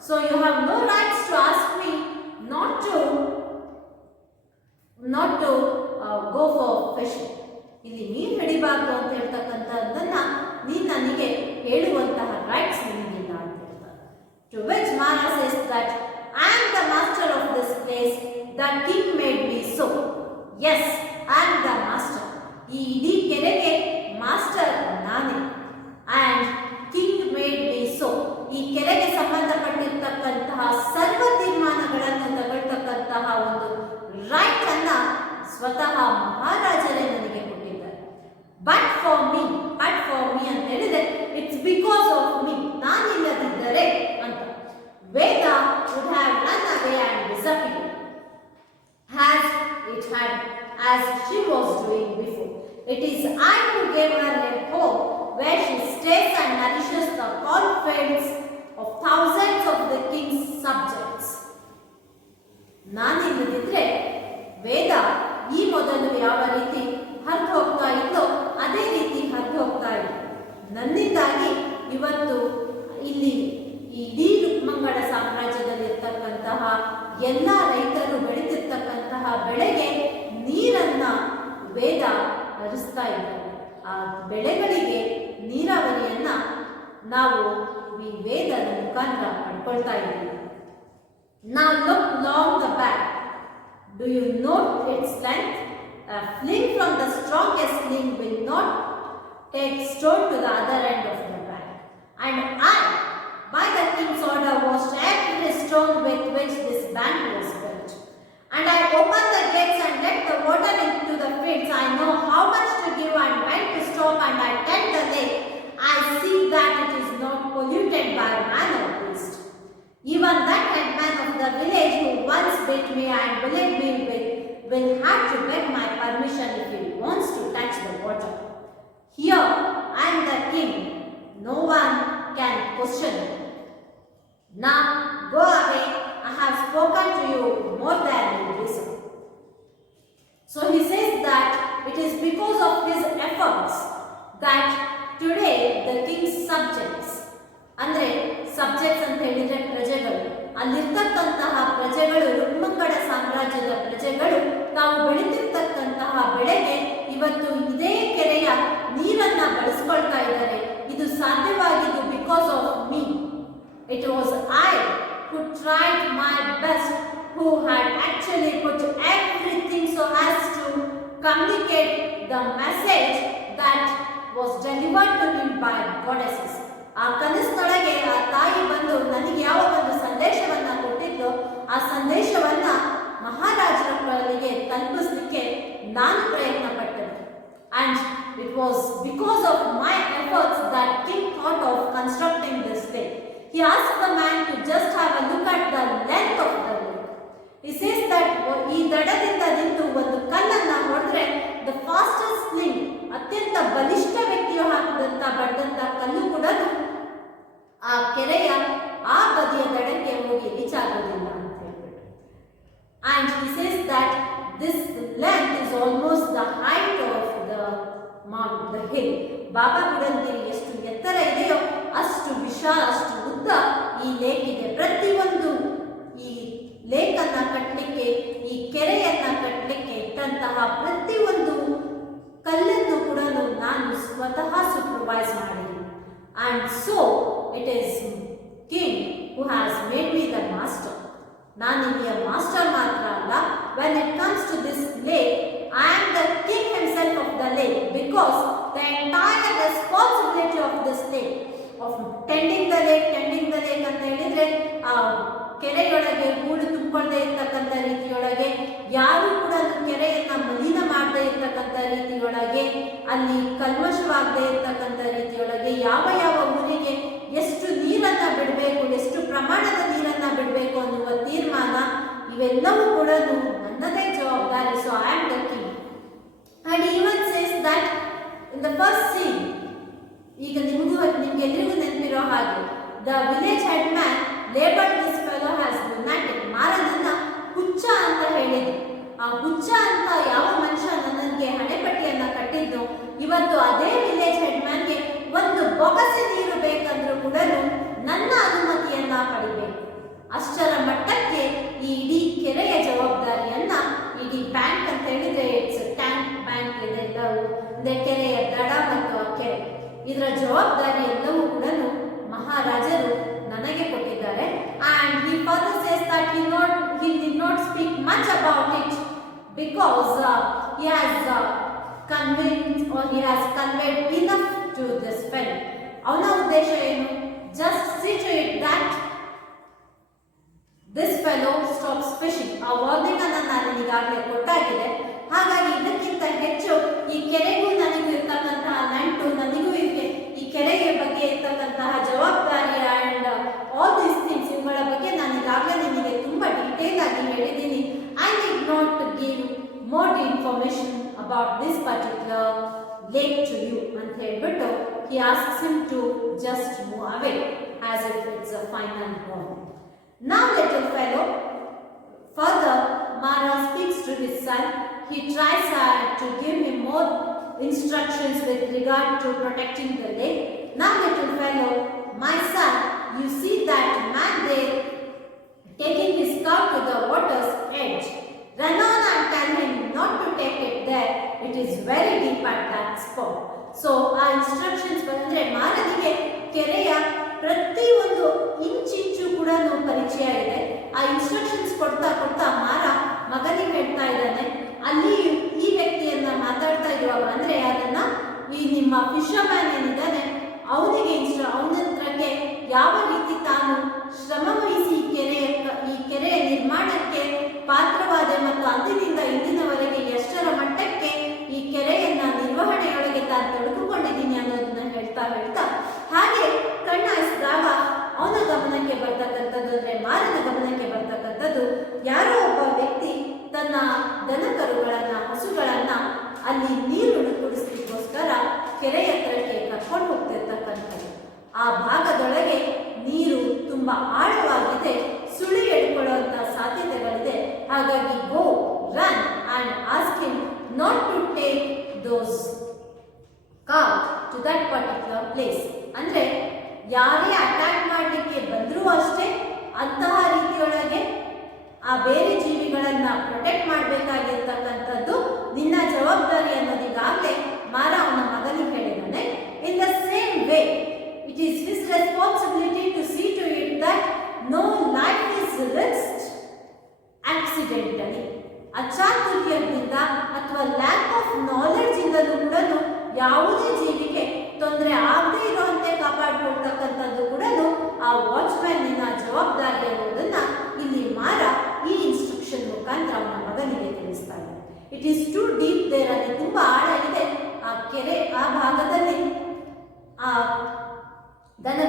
So you have no rights to ask me not to go for fishing. ಇಲ್ಲಿ ಮೀನು ಹಿಡಿಬಾರ್ದು ಅಂತ ಹೇಳ್ತಕ್ಕಂಥದ್ದನ್ನ ನೀನು ನನಗೆ ಹೇಳುವಂತಹ rights ನಿಮಗಿಲ್ಲ ಅಂತ ಹೇಳ್ತಾರೆ. To which Mara says that I am the master of this place. The king made me so. Yes, I am the master. ಈ ಇಡೀ ಕೆರೆಗೆ ಮಾಸ್ಟರ್ ನಾನೇ. And king made me so. ಈ ಕೆರೆಗೆ ಸಂಬಂಧಪಟ್ಟಿರ್ತಕ್ಕಂತಹ ಸರ್ವ ತೀರ್ಮಾನಗಳನ್ನು ತಗೊಳ್ತಕ್ಕಂತಹ ಒಂದು ರೈಟ್ ಅನ್ನ ಸ್ವತಃ ಮಹಾರಾಜರೇ ನನಗೆ ಕೊಟ್ಟಿದ್ದಾರೆ. ಬಟ್ ಫಾರ್ ಮೀ ಅಂತ ಹೇಳಿದ್ರೆ ಇಟ್ಸ್ ಬಿಕಾಸ್ ಆಫ್ ಮೀ, ನಾನಿಲ್ಲದಿದ್ದರೆ ಅಂತ. Veda would have run away and disappeared as she was doing before. It is I who gave her a home where she stays and nourishes the cornfields of thousands of the king's subjects. ನಾನಿಲ್ಲದಿದ್ರೆ ವೇದ ಈ ಮೊದಲು ಯಾವ ರೀತಿ ಹರಿದು ಹೋಗ್ತಾ ಇತ್ತೋ ಅದೇ ರೀತಿ ಹರಿದು ಹೋಗ್ತಾ ಇದೆ. ನನ್ನಿಂದಾಗಿ ಇವತ್ತು ಇಲ್ಲಿ ಇಡೀ ರುಕ್ಮಂಗಡ ಸಾಮ್ರಾಜ್ಯದಲ್ಲಿ ಇರ್ತಕ್ಕಂತಹ ಎಲ್ಲ ರೈತರು ಬೆಳೀತಿರ್ತಕ್ಕಂತಹ ಬೆಳೆಗೆ ನೀರನ್ನ ವೇದ ಹರಿಸ್ತಾ ಇದ್ದಾರೆ. ಆ ಬೆಳೆಗಳಿಗೆ ನೀರಾವರಿಯನ್ನ ನಾವು ಈ ವೇದದ ಮುಖಾಂತರ ಪಡ್ಕೊಳ್ತಾ ಇದ್ದೀವಿ. Now look along the back. Do you note its length? A fling from the strongest sling will not take stone to the other end of the back. And I, by the king's order, washed every stone with which this bank was built. And I opened the gates and let the water into the fields. I know how much to give and when to stop, and I tend the lake. I see that it is not polluted by man or beast. Even that headman of the village who once beat me and bullied me will have to beg my permission if he wants to touch the water. Here I am the king. No one can question me. Now go away. I have spoken to you more than you deserve. So he says that it is because of his efforts that today the king's subjects, ಅಂದ್ರೆ subjects ಅಂತ ಹೇಳಿದ್ರೆ ಪ್ರಜೆಗಳು, ಅಲ್ಲಿರ್ತಕ್ಕಂತಹ ಪ್ರಜೆಗಳು, ರುಕ್ಮಂಗಡ ಸಾಮ್ರಾಜ್ಯದ ಪ್ರಜೆಗಳು ತಾವು ಬೆಳೀತಿರ್ತಕ್ಕಂತಹ ಬೆಳೆಗೆ ಇವತ್ತು ಇದೇ ಕೆರೆಯ ನೀರನ್ನ ಬಳಸ್ಕೊಳ್ತಾ ಇದ್ದಾರೆ. ಇದು ಸಾಧ್ಯವಾಗಿದ್ದು because of me. It was I who tried my best, who had actually put everything so as to communicate the message that was delivered to him by goddesses. ಆ ಕನಸಿನೊಳಗೆ ಆ ತಾಯಿ ಬಂದು ನನಗೆ ಯಾವ ಒಂದು ಸಂದೇಶವನ್ನ ಕೊಟ್ಟಿದ್ಲು, ಆ ಸಂದೇಶವನ್ನ ಮಹಾರಾಜರ ಬಳಿಗೆ ತಲುಪಿಸಲಿಕ್ಕೆ ನಾನು ಪ್ರಯತ್ನ ಪಟ್ಟೆ. And it was because of my efforts that king thought of constructing this lake. He asked the man to just have a look at the length of the lake. He says that ಈ ದಡದಿಂದ ನಿಂತು ಒಂದು ಕಲ್ಲನ್ನ ಹೊಡೆದ್ರೆ the fastest sling, ಅತ್ಯಂತ ಬಲಿಷ್ಠ ವ್ಯಕ್ತಿಯು ಹಾಕಿದಂತ ಬಡ್ದಂತ ಕಲ್ಲು ಕೂಡ ಆ ಕೆರೆಯ ಆ ಬದಿಯ ದಡಕ್ಕೆ ಹೋಗಿ ರೀಚ್ ಆಗೋದಿಲ್ಲ ಅಂತ ಹೇಳ್ಬಿಟ್ಟು. And he says that this length is almost the height of the mount, the hill. Baba Budangiri ಎಷ್ಟು ಎತ್ತರ ಇದೆಯೋ ಅಷ್ಟು ವಿಶಾಲ, ಅಷ್ಟು ಉದ್ದ ಈ ಲೇಕ್ ಇದೆ. ಪ್ರತಿಯೊಂದು ಈ ಲೇಕ್ ಅನ್ನ ಕಟ್ಟಲಿಕ್ಕೆ, ಈ ಕೆರೆಯನ್ನ ಕಟ್ಟಲಿಕ್ಕೆ ಇಟ್ಟಂತಹ ಪ್ರತಿಯೊಂದು ಕಲ್ಲನ್ನು ಕೂಡ ನಾನು ಸ್ವತಃ ಸೂಪರ್ವೈಸ್ ಮಾಡಿದ್ದೀನಿ. And so it is king who has made me the master. ನಾನು ಇಲ್ಲಿ ಮಾಸ್ಟರ್ ಮಾತ್ರ ಅಲ್ಲ, when it comes to this lake, I am the king himself of the lake, because the entire responsibility of this lake, of tending the lake ಅಂತ ಹೇಳಿದ್ರೆ ಆ ಕೆರೆಯೊಳಗೆ ಹೂಳು ತುಂಬಿಕೊಳ್ಳದೆ ಇರ್ತಕ್ಕಂಥ ರೀತಿಯೊಳಗೆ, ಯಾರು ಕೂಡ ಕೆರೆಯನ್ನ ಮಲಿನ ಮಾಡದೇ ಇರ್ತಕ್ಕಂಥ ರೀತಿಯೊಳಗೆ, ಅಲ್ಲಿ ಕಲ್ಮಶವಾಗದೇ ಇರ್ತಕ್ಕಂಥ ರೀತಿಯೊಳಗೆ, ಯಾವ ಯಾವ ಊರಿಗೆ ಎಷ್ಟು ನೀರನ್ನ ಬಿಡಬೇಕು, ಎಷ್ಟು ಪ್ರಮಾಣದ ನೀರನ್ನ ಬಿಡಬೇಕು ಅನ್ನುವ ತೀರ್ಮಾನ, ಇವೆಲ್ಲವೂ ಕೂಡ ನನ್ನದೇ ಜವಾಬ್ದಾರಿ. So I am the king. And even says that in the first scene, ಈಗ ನಿಮ್ಗೆಲ್ಲರಿಗೂ ನೆನಪಿರೋ ಹಾಗೆ, the village head man labelled this fellow has lunatic. ಮಾರನನ್ನ ಹುಚ್ಚ ಅಂತ ಹೇಳಿದ್ರು. ಆ ಹುಚ್ಚ ಅಂತ ಯಾವ ಮನುಷ್ಯ ನನಗೆ ಹಣೆಪಟ್ಟಿಯನ್ನ ಕಟ್ಟಿದ್ದು, ಇವತ್ತು ಅದೇ ವಿಲೇಜ್ ಹೆಡ್ ಮ್ಯಾನ್ಗೆ ಒಂದು ಬೊಗಸೆ ನೀರು ಬೇಕಂದ್ರೂ ಕೂಡ ನನ್ನ ಅನುಮತಿಯನ್ನ ಪಡಿಬೇಕು. ಅಷ್ಟರ ಮಟ್ಟಕ್ಕೆ ಈ ಇಡೀ ಕೆರೆಯ ಜವಾಬ್ದಾರಿಯನ್ನ, ಇಡೀ ಬ್ಯಾಂಕ್ ಅಂತ ಹೇಳಿದ್ರೆ ಇಟ್ಸ್ ಟ್ಯಾಂಕ್ ಬ್ಯಾಂಕ್ ಇದೆಲ್ಲವೂ, ಕೆರೆಯ ದಡ ಮತ್ತು ಆ ಕೆರೆ, ಇದರ ಜವಾಬ್ದಾರಿ ಎಲ್ಲವೂ ಕೂಡ ಮಹಾರಾಜರು ನನಗೆ ಕೊಟ್ಟಿದ್ದಾರೆ. And he further says that he did not speak much about it because he has convinced or he has conveyed enough to this fellow. ಅವನ ಉದ್ದೇಶ ಏನು? Just see to it that this fellow stops fishing. ಆ warning ಅನ್ನ ನಾನು ಈಗಾಗಲೇ ಕೊಟ್ಟಾಗಿದೆ. ಹಾಗಾಗಿ ಇದಕ್ಕಿಂತ ಹೆಚ್ಚು ಈ ಕೆರೆಗೂ ನನಗೂ ಇರ್ತಕ್ಕಂತಹ ನಂಟು, ನನಗೂ ಈ ಕೆರೆಯ ಬಗ್ಗೆ ಇರ್ತಕ್ಕಂತಹ ಜವಾಬ್ದಾರಿ ಅಂಡ್ ಆಲ್ ದೀಸ್ ಥಿಂಗ್ಸ್, ಇವುಗಳ ಬಗ್ಗೆ ನಾನು ಈಗಾಗಲೇ ನಿಮಗೆ ತುಂಬಾ ಡೀಟೇಲ್ ಆಗಿ ಹೇಳಿದ್ದೀನಿ. I did not give more information about this particular lake to you ಅಂತ ಹೇಳ್ಬಿಟ್ಟು he asks him to just move away as if it's a final warning. Now little fellow, further Mara speaks to his son. He tries to give him more instructions with regard to protecting the lake. Now little fellow, my son, you see that man there taking his cow to the water's edge. Run on and tell him not to take it there. It is very deep at that spot. So ಆ instructions ಬಂದ್ರೆ ಮಾರನಿಗೆ ಕೆರೆಯ ಪ್ರತಿಯೊಂದು ಇಂಚು ಕೂಡ ಪರಿಚಯ ಇದೆ. ಆ instructions ಕೊಡ್ತಾ ಕೊಡ್ತಾ ಮಾರ ಮಗನಿಗೆ ಹೇಳ್ತಾ ಇದ್ದಾನೆ, ಅಲ್ಲಿ ಈ ವ್ಯಕ್ತಿಯನ್ನ ಮಾತಾಡ್ತಾ ಇರುವಾಗ ಅಂದ್ರೆ ಅದನ್ನ ಈ ನಿಮ್ಮ ಫಿಶರ್ಮ್ಯಾನ್ ಏನಿದ್ದಾನೆ ಅವನಿಗೆ ಅವನ ಹತ್ರಕ್ಕೆ ಯಾವ ರೀತಿ ತಾನು ಶ್ರಮ ವಹಿಸಿ ಈ ಕೆರೆಯ ನಿರ್ಮಾಣಕ್ಕೆ ಪಾತ್ರವಾದ ಮತ್ತು ಅಂದಿನಿಂದ ಇಂದಿನವರೆಗೆ ಎಷ್ಟರ ಮಟ್ಟಕ್ಕೆ ಈ ಕೆರೆಯನ್ನ ನಿರ್ವಹಣೆಯೊಳಗೆ ತಾನು ತೊಡಗಿಕೊಂಡಿದ್ದೀನಿ ಅನ್ನೋದನ್ನ ಹೇಳ್ತಾ ಹೇಳ್ತಾ ಹಾಗೆ ಕಣ್ಣಾಯಿಸಿದಾಗ ಅವನ ಗಮನಕ್ಕೆ ಬರ್ತಕ್ಕಂಥದ್ದು ಅಂದ್ರೆ ಮಾರನ ಗಮನಕ್ಕೆ ಬರ್ತಕ್ಕಂಥದ್ದು, ಯಾರೋ ಒಬ್ಬ ವ್ಯಕ್ತಿ ತನ್ನ ದನಕರುಗಳನ್ನ ಹಸುಗಳನ್ನ ಅಲ್ಲಿ ನೀರು ಕುಡಿಸ್ಲಿಕ್ಕೋಸ್ಕರ ಕೆರೆ ಎತ್ತರಕ್ಕೆ ಕರ್ಕೊಂಡು ಹೋಗ್ತಿರ್ತಕ್ಕಂಥದ್ದು. ಆ ಭಾಗದೊಳಗೆ ನೀರು ತುಂಬಾ ಆಳವಾಗಿದೆ, ಸುಳಿ ಎಡ್ಕೊಳ್ಳುವಂತ ಸಾಧ್ಯತೆಗಳಿದೆ. ಹಾಗಾಗಿ go run and ask him not to take those cow to that particular place. ಅಂದ್ರೆ ಯಾರೇ ಅಟ್ಯಾಕ್ ಮಾಡಲಿಕ್ಕೆ ಬಂದರೂ ಅಷ್ಟೇ ಅಂತಹ ರೀತಿಯೊಳಗೆ ಆ ಬೇರೆ ಜೀವಿಗಳನ್ನ ಪ್ರೊಟೆಕ್ಟ್ ಮಾಡಬೇಕಾಗಿರ್ತಕ್ಕಂಥದ್ದು ನಿನ್ನ ಜವಾಬ್ದಾರಿ ಅನ್ನೋದಿಗಾಗಲೇ ಮಾರ ಅವನ ಮಗನಿಗೆ ಹೇಳಿದ್ದಾನೆ. In the same way it is his responsibility to see to it that no life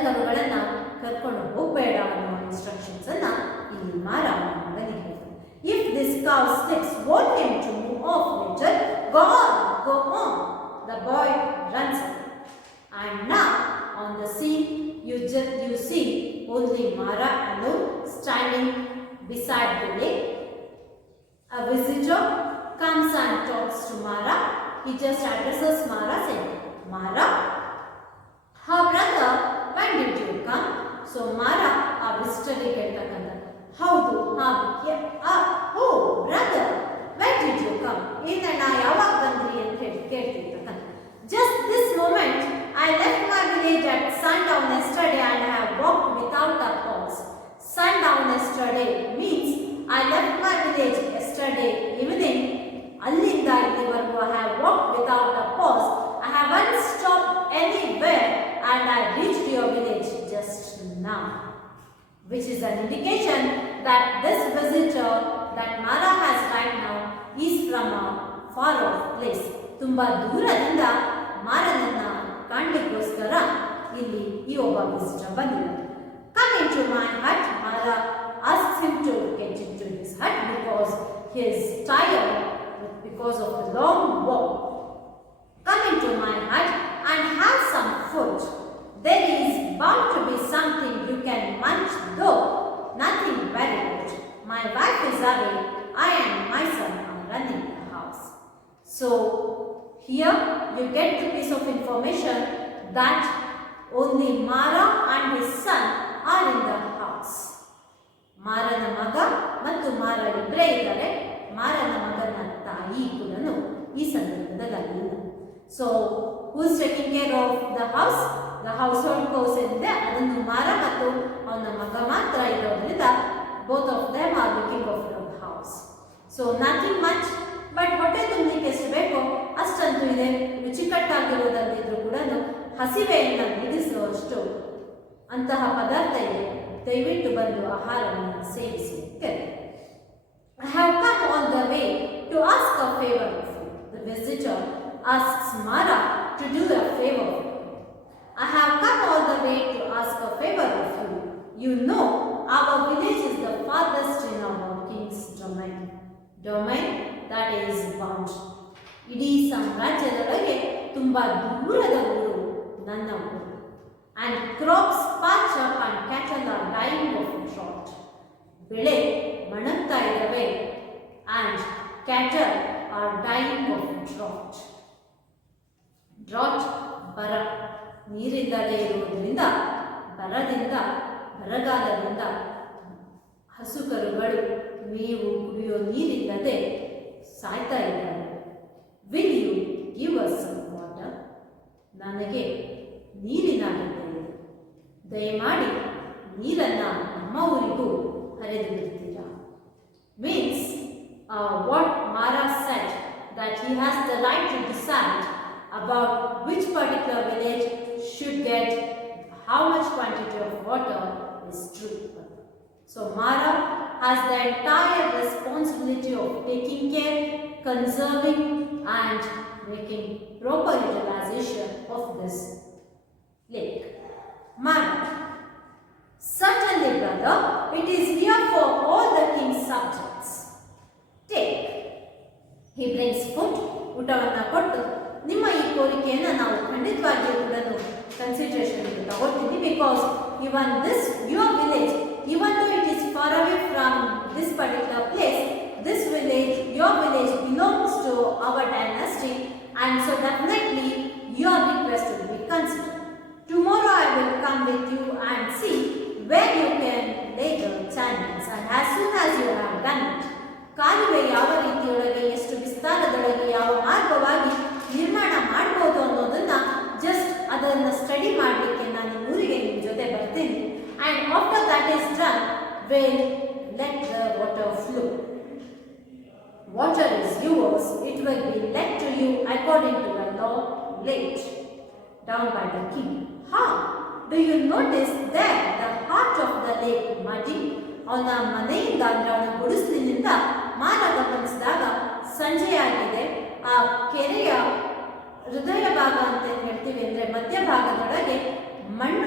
ಕರುಗಳನ್ನ ಕರ್ಕೊಂಡು ಹೋಗಬೇಡ ಅನ್ನೋ ಇನ್ಸ್ಟ್ರಕ್ಷನ್ಸ್ ಅನ್ನ ಇಲ್ಲಿ ಮಾರ ಮಗನಿಗೆ ಹೇಳ್ತಾನೆ. If this cow slips want him to move off later, go on. The boy runs and now on the scene you see only Mara alone standing beside the lake. A visitor comes and talks to Mara. He just addresses Mara saying, Mara, her brother, when did you come? So Mara, a visitor ಹೇಳ್ತಕ್ಕಂಥ ಹೌದು oh brother, when did you come? ಏನಣ್ಣ ಯಾವಾಗ ಬಂದ್ರಿ ಅಂತ ಹೇಳಿ ಕೇಳ್ತಿರ್ತಕ್ಕಂಥ. Just this moment I left my village at sundown yesterday and I have walked without a pause. Sundown yesterday means I left my village yesterday evening. Allinda illivargu I have walked without a pause. I haven't stopped anywhere and I reached your village just now. Which is an indication that this visitor that Mara has right now is from a far off place. ತುಂಬಾ ದೂರದಿಂದ ಮಾರನನ್ನ ಕಾಣಲಿಕ್ಕೋಸ್ಕರ ಇಲ್ಲಿ ಈ ಒಬ್ಬ visitor ಬಂದಿದ್ದಾರೆ. Come into my hut. Mara asks him to get into his hut because he is tired because of the long walk. Come into my hut and have some food. There is bound to be something you can munch, though nothing very good. My wife is away. I and my son are running the house. So here you get the piece of information that only Mara and his son are in the house. ಮಾರನ ಮಗ ಮತ್ತು ಮಾರ ಇಬ್ಬರೇ ಇದ್ದಾರೆ. ಮಾರನ ಮಗನ ತಾಯಿ ಕೂಡ ಈ ಸಂದರ್ಭದಲ್ಲಿ. So who is taking care of the house? The house hold course ಏನಿದೆ ಅದನ್ನು ಮಾರ ಮತ್ತು ಅವನ ಮಗ ಮಾತ್ರ ಇರೋದ್ರಿಂದ both of them are looking after the house. So nothing much, but ಹೊಟ್ಟೆ ತುಂಬಲಿಕ್ಕೆ ಎಷ್ಟು ಬೇಕೋ ಅಷ್ಟಂತೂ ಇದೆ. ರುಚಿಕಟ್ಟಾಗಿರೋದಂತಿದ್ರು ಕೂಡ ಹಸಿವೆಯನ್ನು ನೀಗಿಸುವಷ್ಟು ಅಂತಹ ಪದಾರ್ಥ ಇದೆ. ದಯವಿಟ್ಟು ಬಂದು ಆಹಾರವನ್ನು ಸೇವಿಸುತ್ತೆ. I have come on the way to ask a favor of you. The visitor asks Mara to do a favor for him. I have come all the way to ask a favor of you. You know, our village is the farthest in our king's domain. Domain, that is bound. ಇಡೀ ಸಾಮ್ರಾಜ್ಯದೊಳಗೆ ತುಂಬಾ ದೂರದ ಊರು ನನ್ನ ಊರು. And crops parch up and cattle are dying of drought. ಬೆಳೆ ಮಣಗ್ತಾ ಇದ್ದಾವೆ and cattle are dying of drought. Drought ಬರ, ನೀರಿಲ್ಲದೆ ಇರುವುದರಿಂದ ಬರದಿಂದ ಬರಗಾಲದಿಂದ ಹಸುಕರುಗಳು ಮೇವು ಕುಡಿಯೋ ನೀರಿಲ್ಲದೆ ಸಾಯ್ತಾ ಇದ್ದಾರೆ. Will you give us some water? ನನಗೆ ನೀರಿನ ಅಗತ್ಯ ಇದೆ. ದಯಮಾಡಿ ನೀರನ್ನು ನಮ್ಮ ಊರಿಗೂ ಹರಿದು ಬಿಡ್ತೀರಾ? Means what Mara said, that he has the right to decide about which particular village should get how much quantity of water is true. So Mara has the entire responsibility of taking care, conserving and making proper utilization of this lake. Mara, certainly brother, it is here for all the king's subjects. Take. He brings food. ಊಟವನ್ನು ಕೊಟ್ಟು ನಿಮ್ಮ ಈ ಕೋರಿಕೆಯನ್ನು ನಾವು ಖಂಡಿತವಾಗಿಯೂ ಕೂಡ ಕನ್ಸಿಡರೇಷನ್ಗೆ ತಗೊಳ್ತೀವಿ. Because even this your village, even though it is far away from this particular place, this village, your village belongs to our dynasty, and so definitely your request will be considered. Tomorrow I will come with you and see where you can lay the channels, and as soon as you have done it, ಕಾಲುವೆ ಯಾವ ರೀತಿಯೊಳಗೆ ಎಷ್ಟು ವಿಸ್ತಾರದೊಳಗೆ ಯಾವ ಮಾರ್ಗವಾಗಿ ನಿರ್ಮಾಣ ಮಾಡಬಹುದು ಅನ್ನೋದನ್ನ just ಅದನ್ನು study ಮಾಡಲಿಕ್ಕೆ ನಾನು ಊರಿಗೆ ನಿಮ್ಮ ಜೊತೆ ಬರ್ತೀನಿ. And after that is done, we'll let the water flow. Water is yours. It will be led to you according to the law laid down by the king. How? Do you notice there the heart of the lake muddy? ಅವನ ಮನೆಯಿಂದ ಅಂದರೆ ಅವನ ಗುಡಿಸಲಿನಿಂದ ಮಾರ ಗಮನಿಸಿದಾಗ ಸಂಜೆಯಾಗಿದೆ. ಆ ಕೆರೆಯ ಹೃದಯ ಭಾಗ ಅಂತ ಹೇಳ್ತೀವಿ ಅಂದರೆ ಮಧ್ಯಭಾಗದೊಳಗೆ ಮಣ್ಣು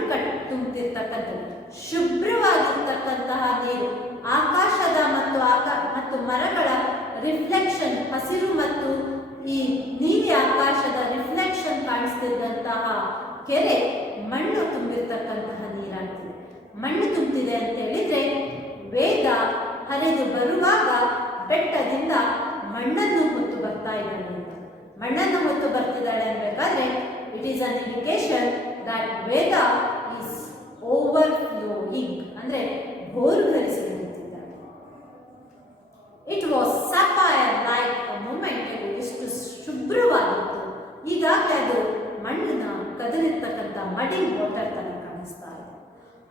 ತುಂಬಿರ್ತಕ್ಕಂಥದ್ದು, ಶುಭ್ರವಾಗಿರ್ತಕ್ಕಂತಹ ನೀರು, ಆಕಾಶದ ಮತ್ತು ಮರಗಳ ರಿಫ್ಲೆಕ್ಷನ್, ಹಸಿರು ಮತ್ತು ಈ ನೀಲಿ ಆಕಾಶದ ರಿಫ್ಲೆಕ್ಷನ್ ಕಾಣಿಸ್ತಿದ್ದಂತಹ ಕೆರೆ ಮಣ್ಣು ತುಂಬಿರ್ತಕ್ಕಂತಹ ನೀರಾಗ್ತದೆ. ಮಣ್ಣು ತುಂಬಿದೆ ಅಂತ ಹೇಳಿದ್ರೆ ವೇದ ಹರಿದು ಬರುವಾಗ ಬೆಟ್ಟದಿಂದ ಮಣ್ಣನ್ನು ಹೊತ್ತು ಬರ್ತಾ ಇದ್ದಾಳೆ ಅಂತ. ಮಣ್ಣನ್ನು ಹೊತ್ತು ಬರ್ತಿದ್ದಾಳೆ ಅನ್ಬೇಕಾದ್ರೆ it is an indication that Veda is overflowing, ಅಂದ್ರೆ ಭೋರ್ಗರಿಸಿ ಬರುತ್ತಿದ್ದಾಳೆ. It was sapphire like a moment, ಎಷ್ಟು ಶುಭ್ರವಾಗಿತ್ತು. ಈಗಾಗಲೇ ಅದು ಮಣ್ಣನ್ನ ಕದಲಿರ್ತಕ್ಕಂಥ ಮಡಿ ವಾಟರ್ ತರ ಕಾಣಿಸ್ತಾ ಇದೆ.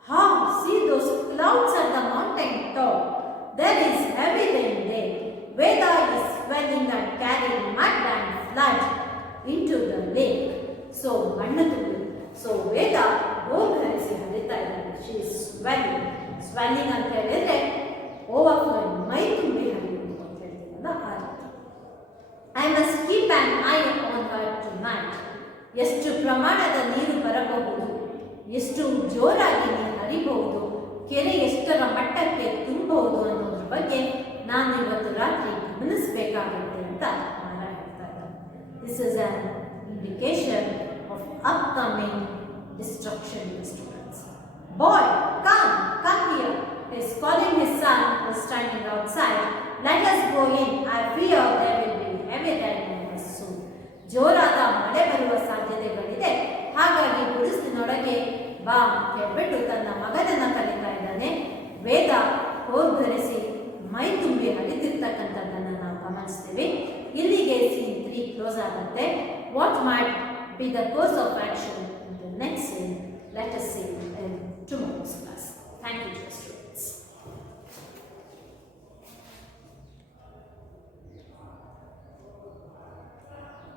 ಹಾ, see those clouds at the mountain top, there is heavy rain there. Veda is swelling and carrying mud and flood into the lake. So ಮಣ್ಣು ತುಂಬಿ, ಸೊ ವೇದ ಭೋರ್ಗರಿಸಿ ಹರಿತಾ ಇದ್ದಾಳೆ. She is swelling. ಸ್ವೆಲ್ಲಿಂಗ್ ಅಂತ ಹೇಳಿದ್ರೆ ಓವರ್ಫ್ಲೋಯಿಂಗ್, ಮೈ ತುಂಬಿ ಹರಿಯುವುದು ಅಂತ ಹೇಳ್ತೀವಲ್ಲ ಆ ರೀತಿ. I must keep on I on her tonight. ಎಷ್ಟು ಪ್ರಮಾಣದ ನೀರು ಬರಬಹುದು, ಎಷ್ಟು ಜೋರಾಗಿ ನೀರು ಹರಿಬಹುದು, ಕೆರೆ ಎಷ್ಟರ ಮಟ್ಟಕ್ಕೆ ತುಂಬಬಹುದು ಅನ್ನೋದ್ರ ಬಗ್ಗೆ ನಾನು ಇವತ್ತು ರಾತ್ರಿ ಗಮನಿಸಬೇಕಾಗುತ್ತೆ ಅಂತ ಮಾರ ಹೇಳ್ತಾ ಇದ್ದಾರೆ. This is an indication of upcoming destruction students. Boy, come here. He is calling his son who is standing outside. Let us go in. I fear there will be heavy rain soon. ಜೋರಾದ ಮಳೆ ಬರುವ ಸಾಧ್ಯತೆಗಳಿದೆ, ಹಾಗಾಗಿ ಗುಡಿಸಲಿನೊಳಗೆ ಬಾ ಅಂತ ಹೇಳ್ಬಿಟ್ಟು ತನ್ನ ಮಗನನ್ನ ಕರೀತಾ ಇದ್ದಾನೆ. ವೇದ ಭೋರ್ಗರಿಸಿ ಮೈ ತುಂಬಿ ಹರಿತಿರ್ತಕ್ಕಂಥದ್ದನ್ನು ನಾವು ಗಮನಿಸ್ತೀವಿ. ಇಲ್ಲಿಗೆ ಸೀನ್ 3 ಕ್ಲೋಸ್ ಆಗುತ್ತೆ. What might be the course of action in the next scene, let us see in tomorrow's class. Thank you students.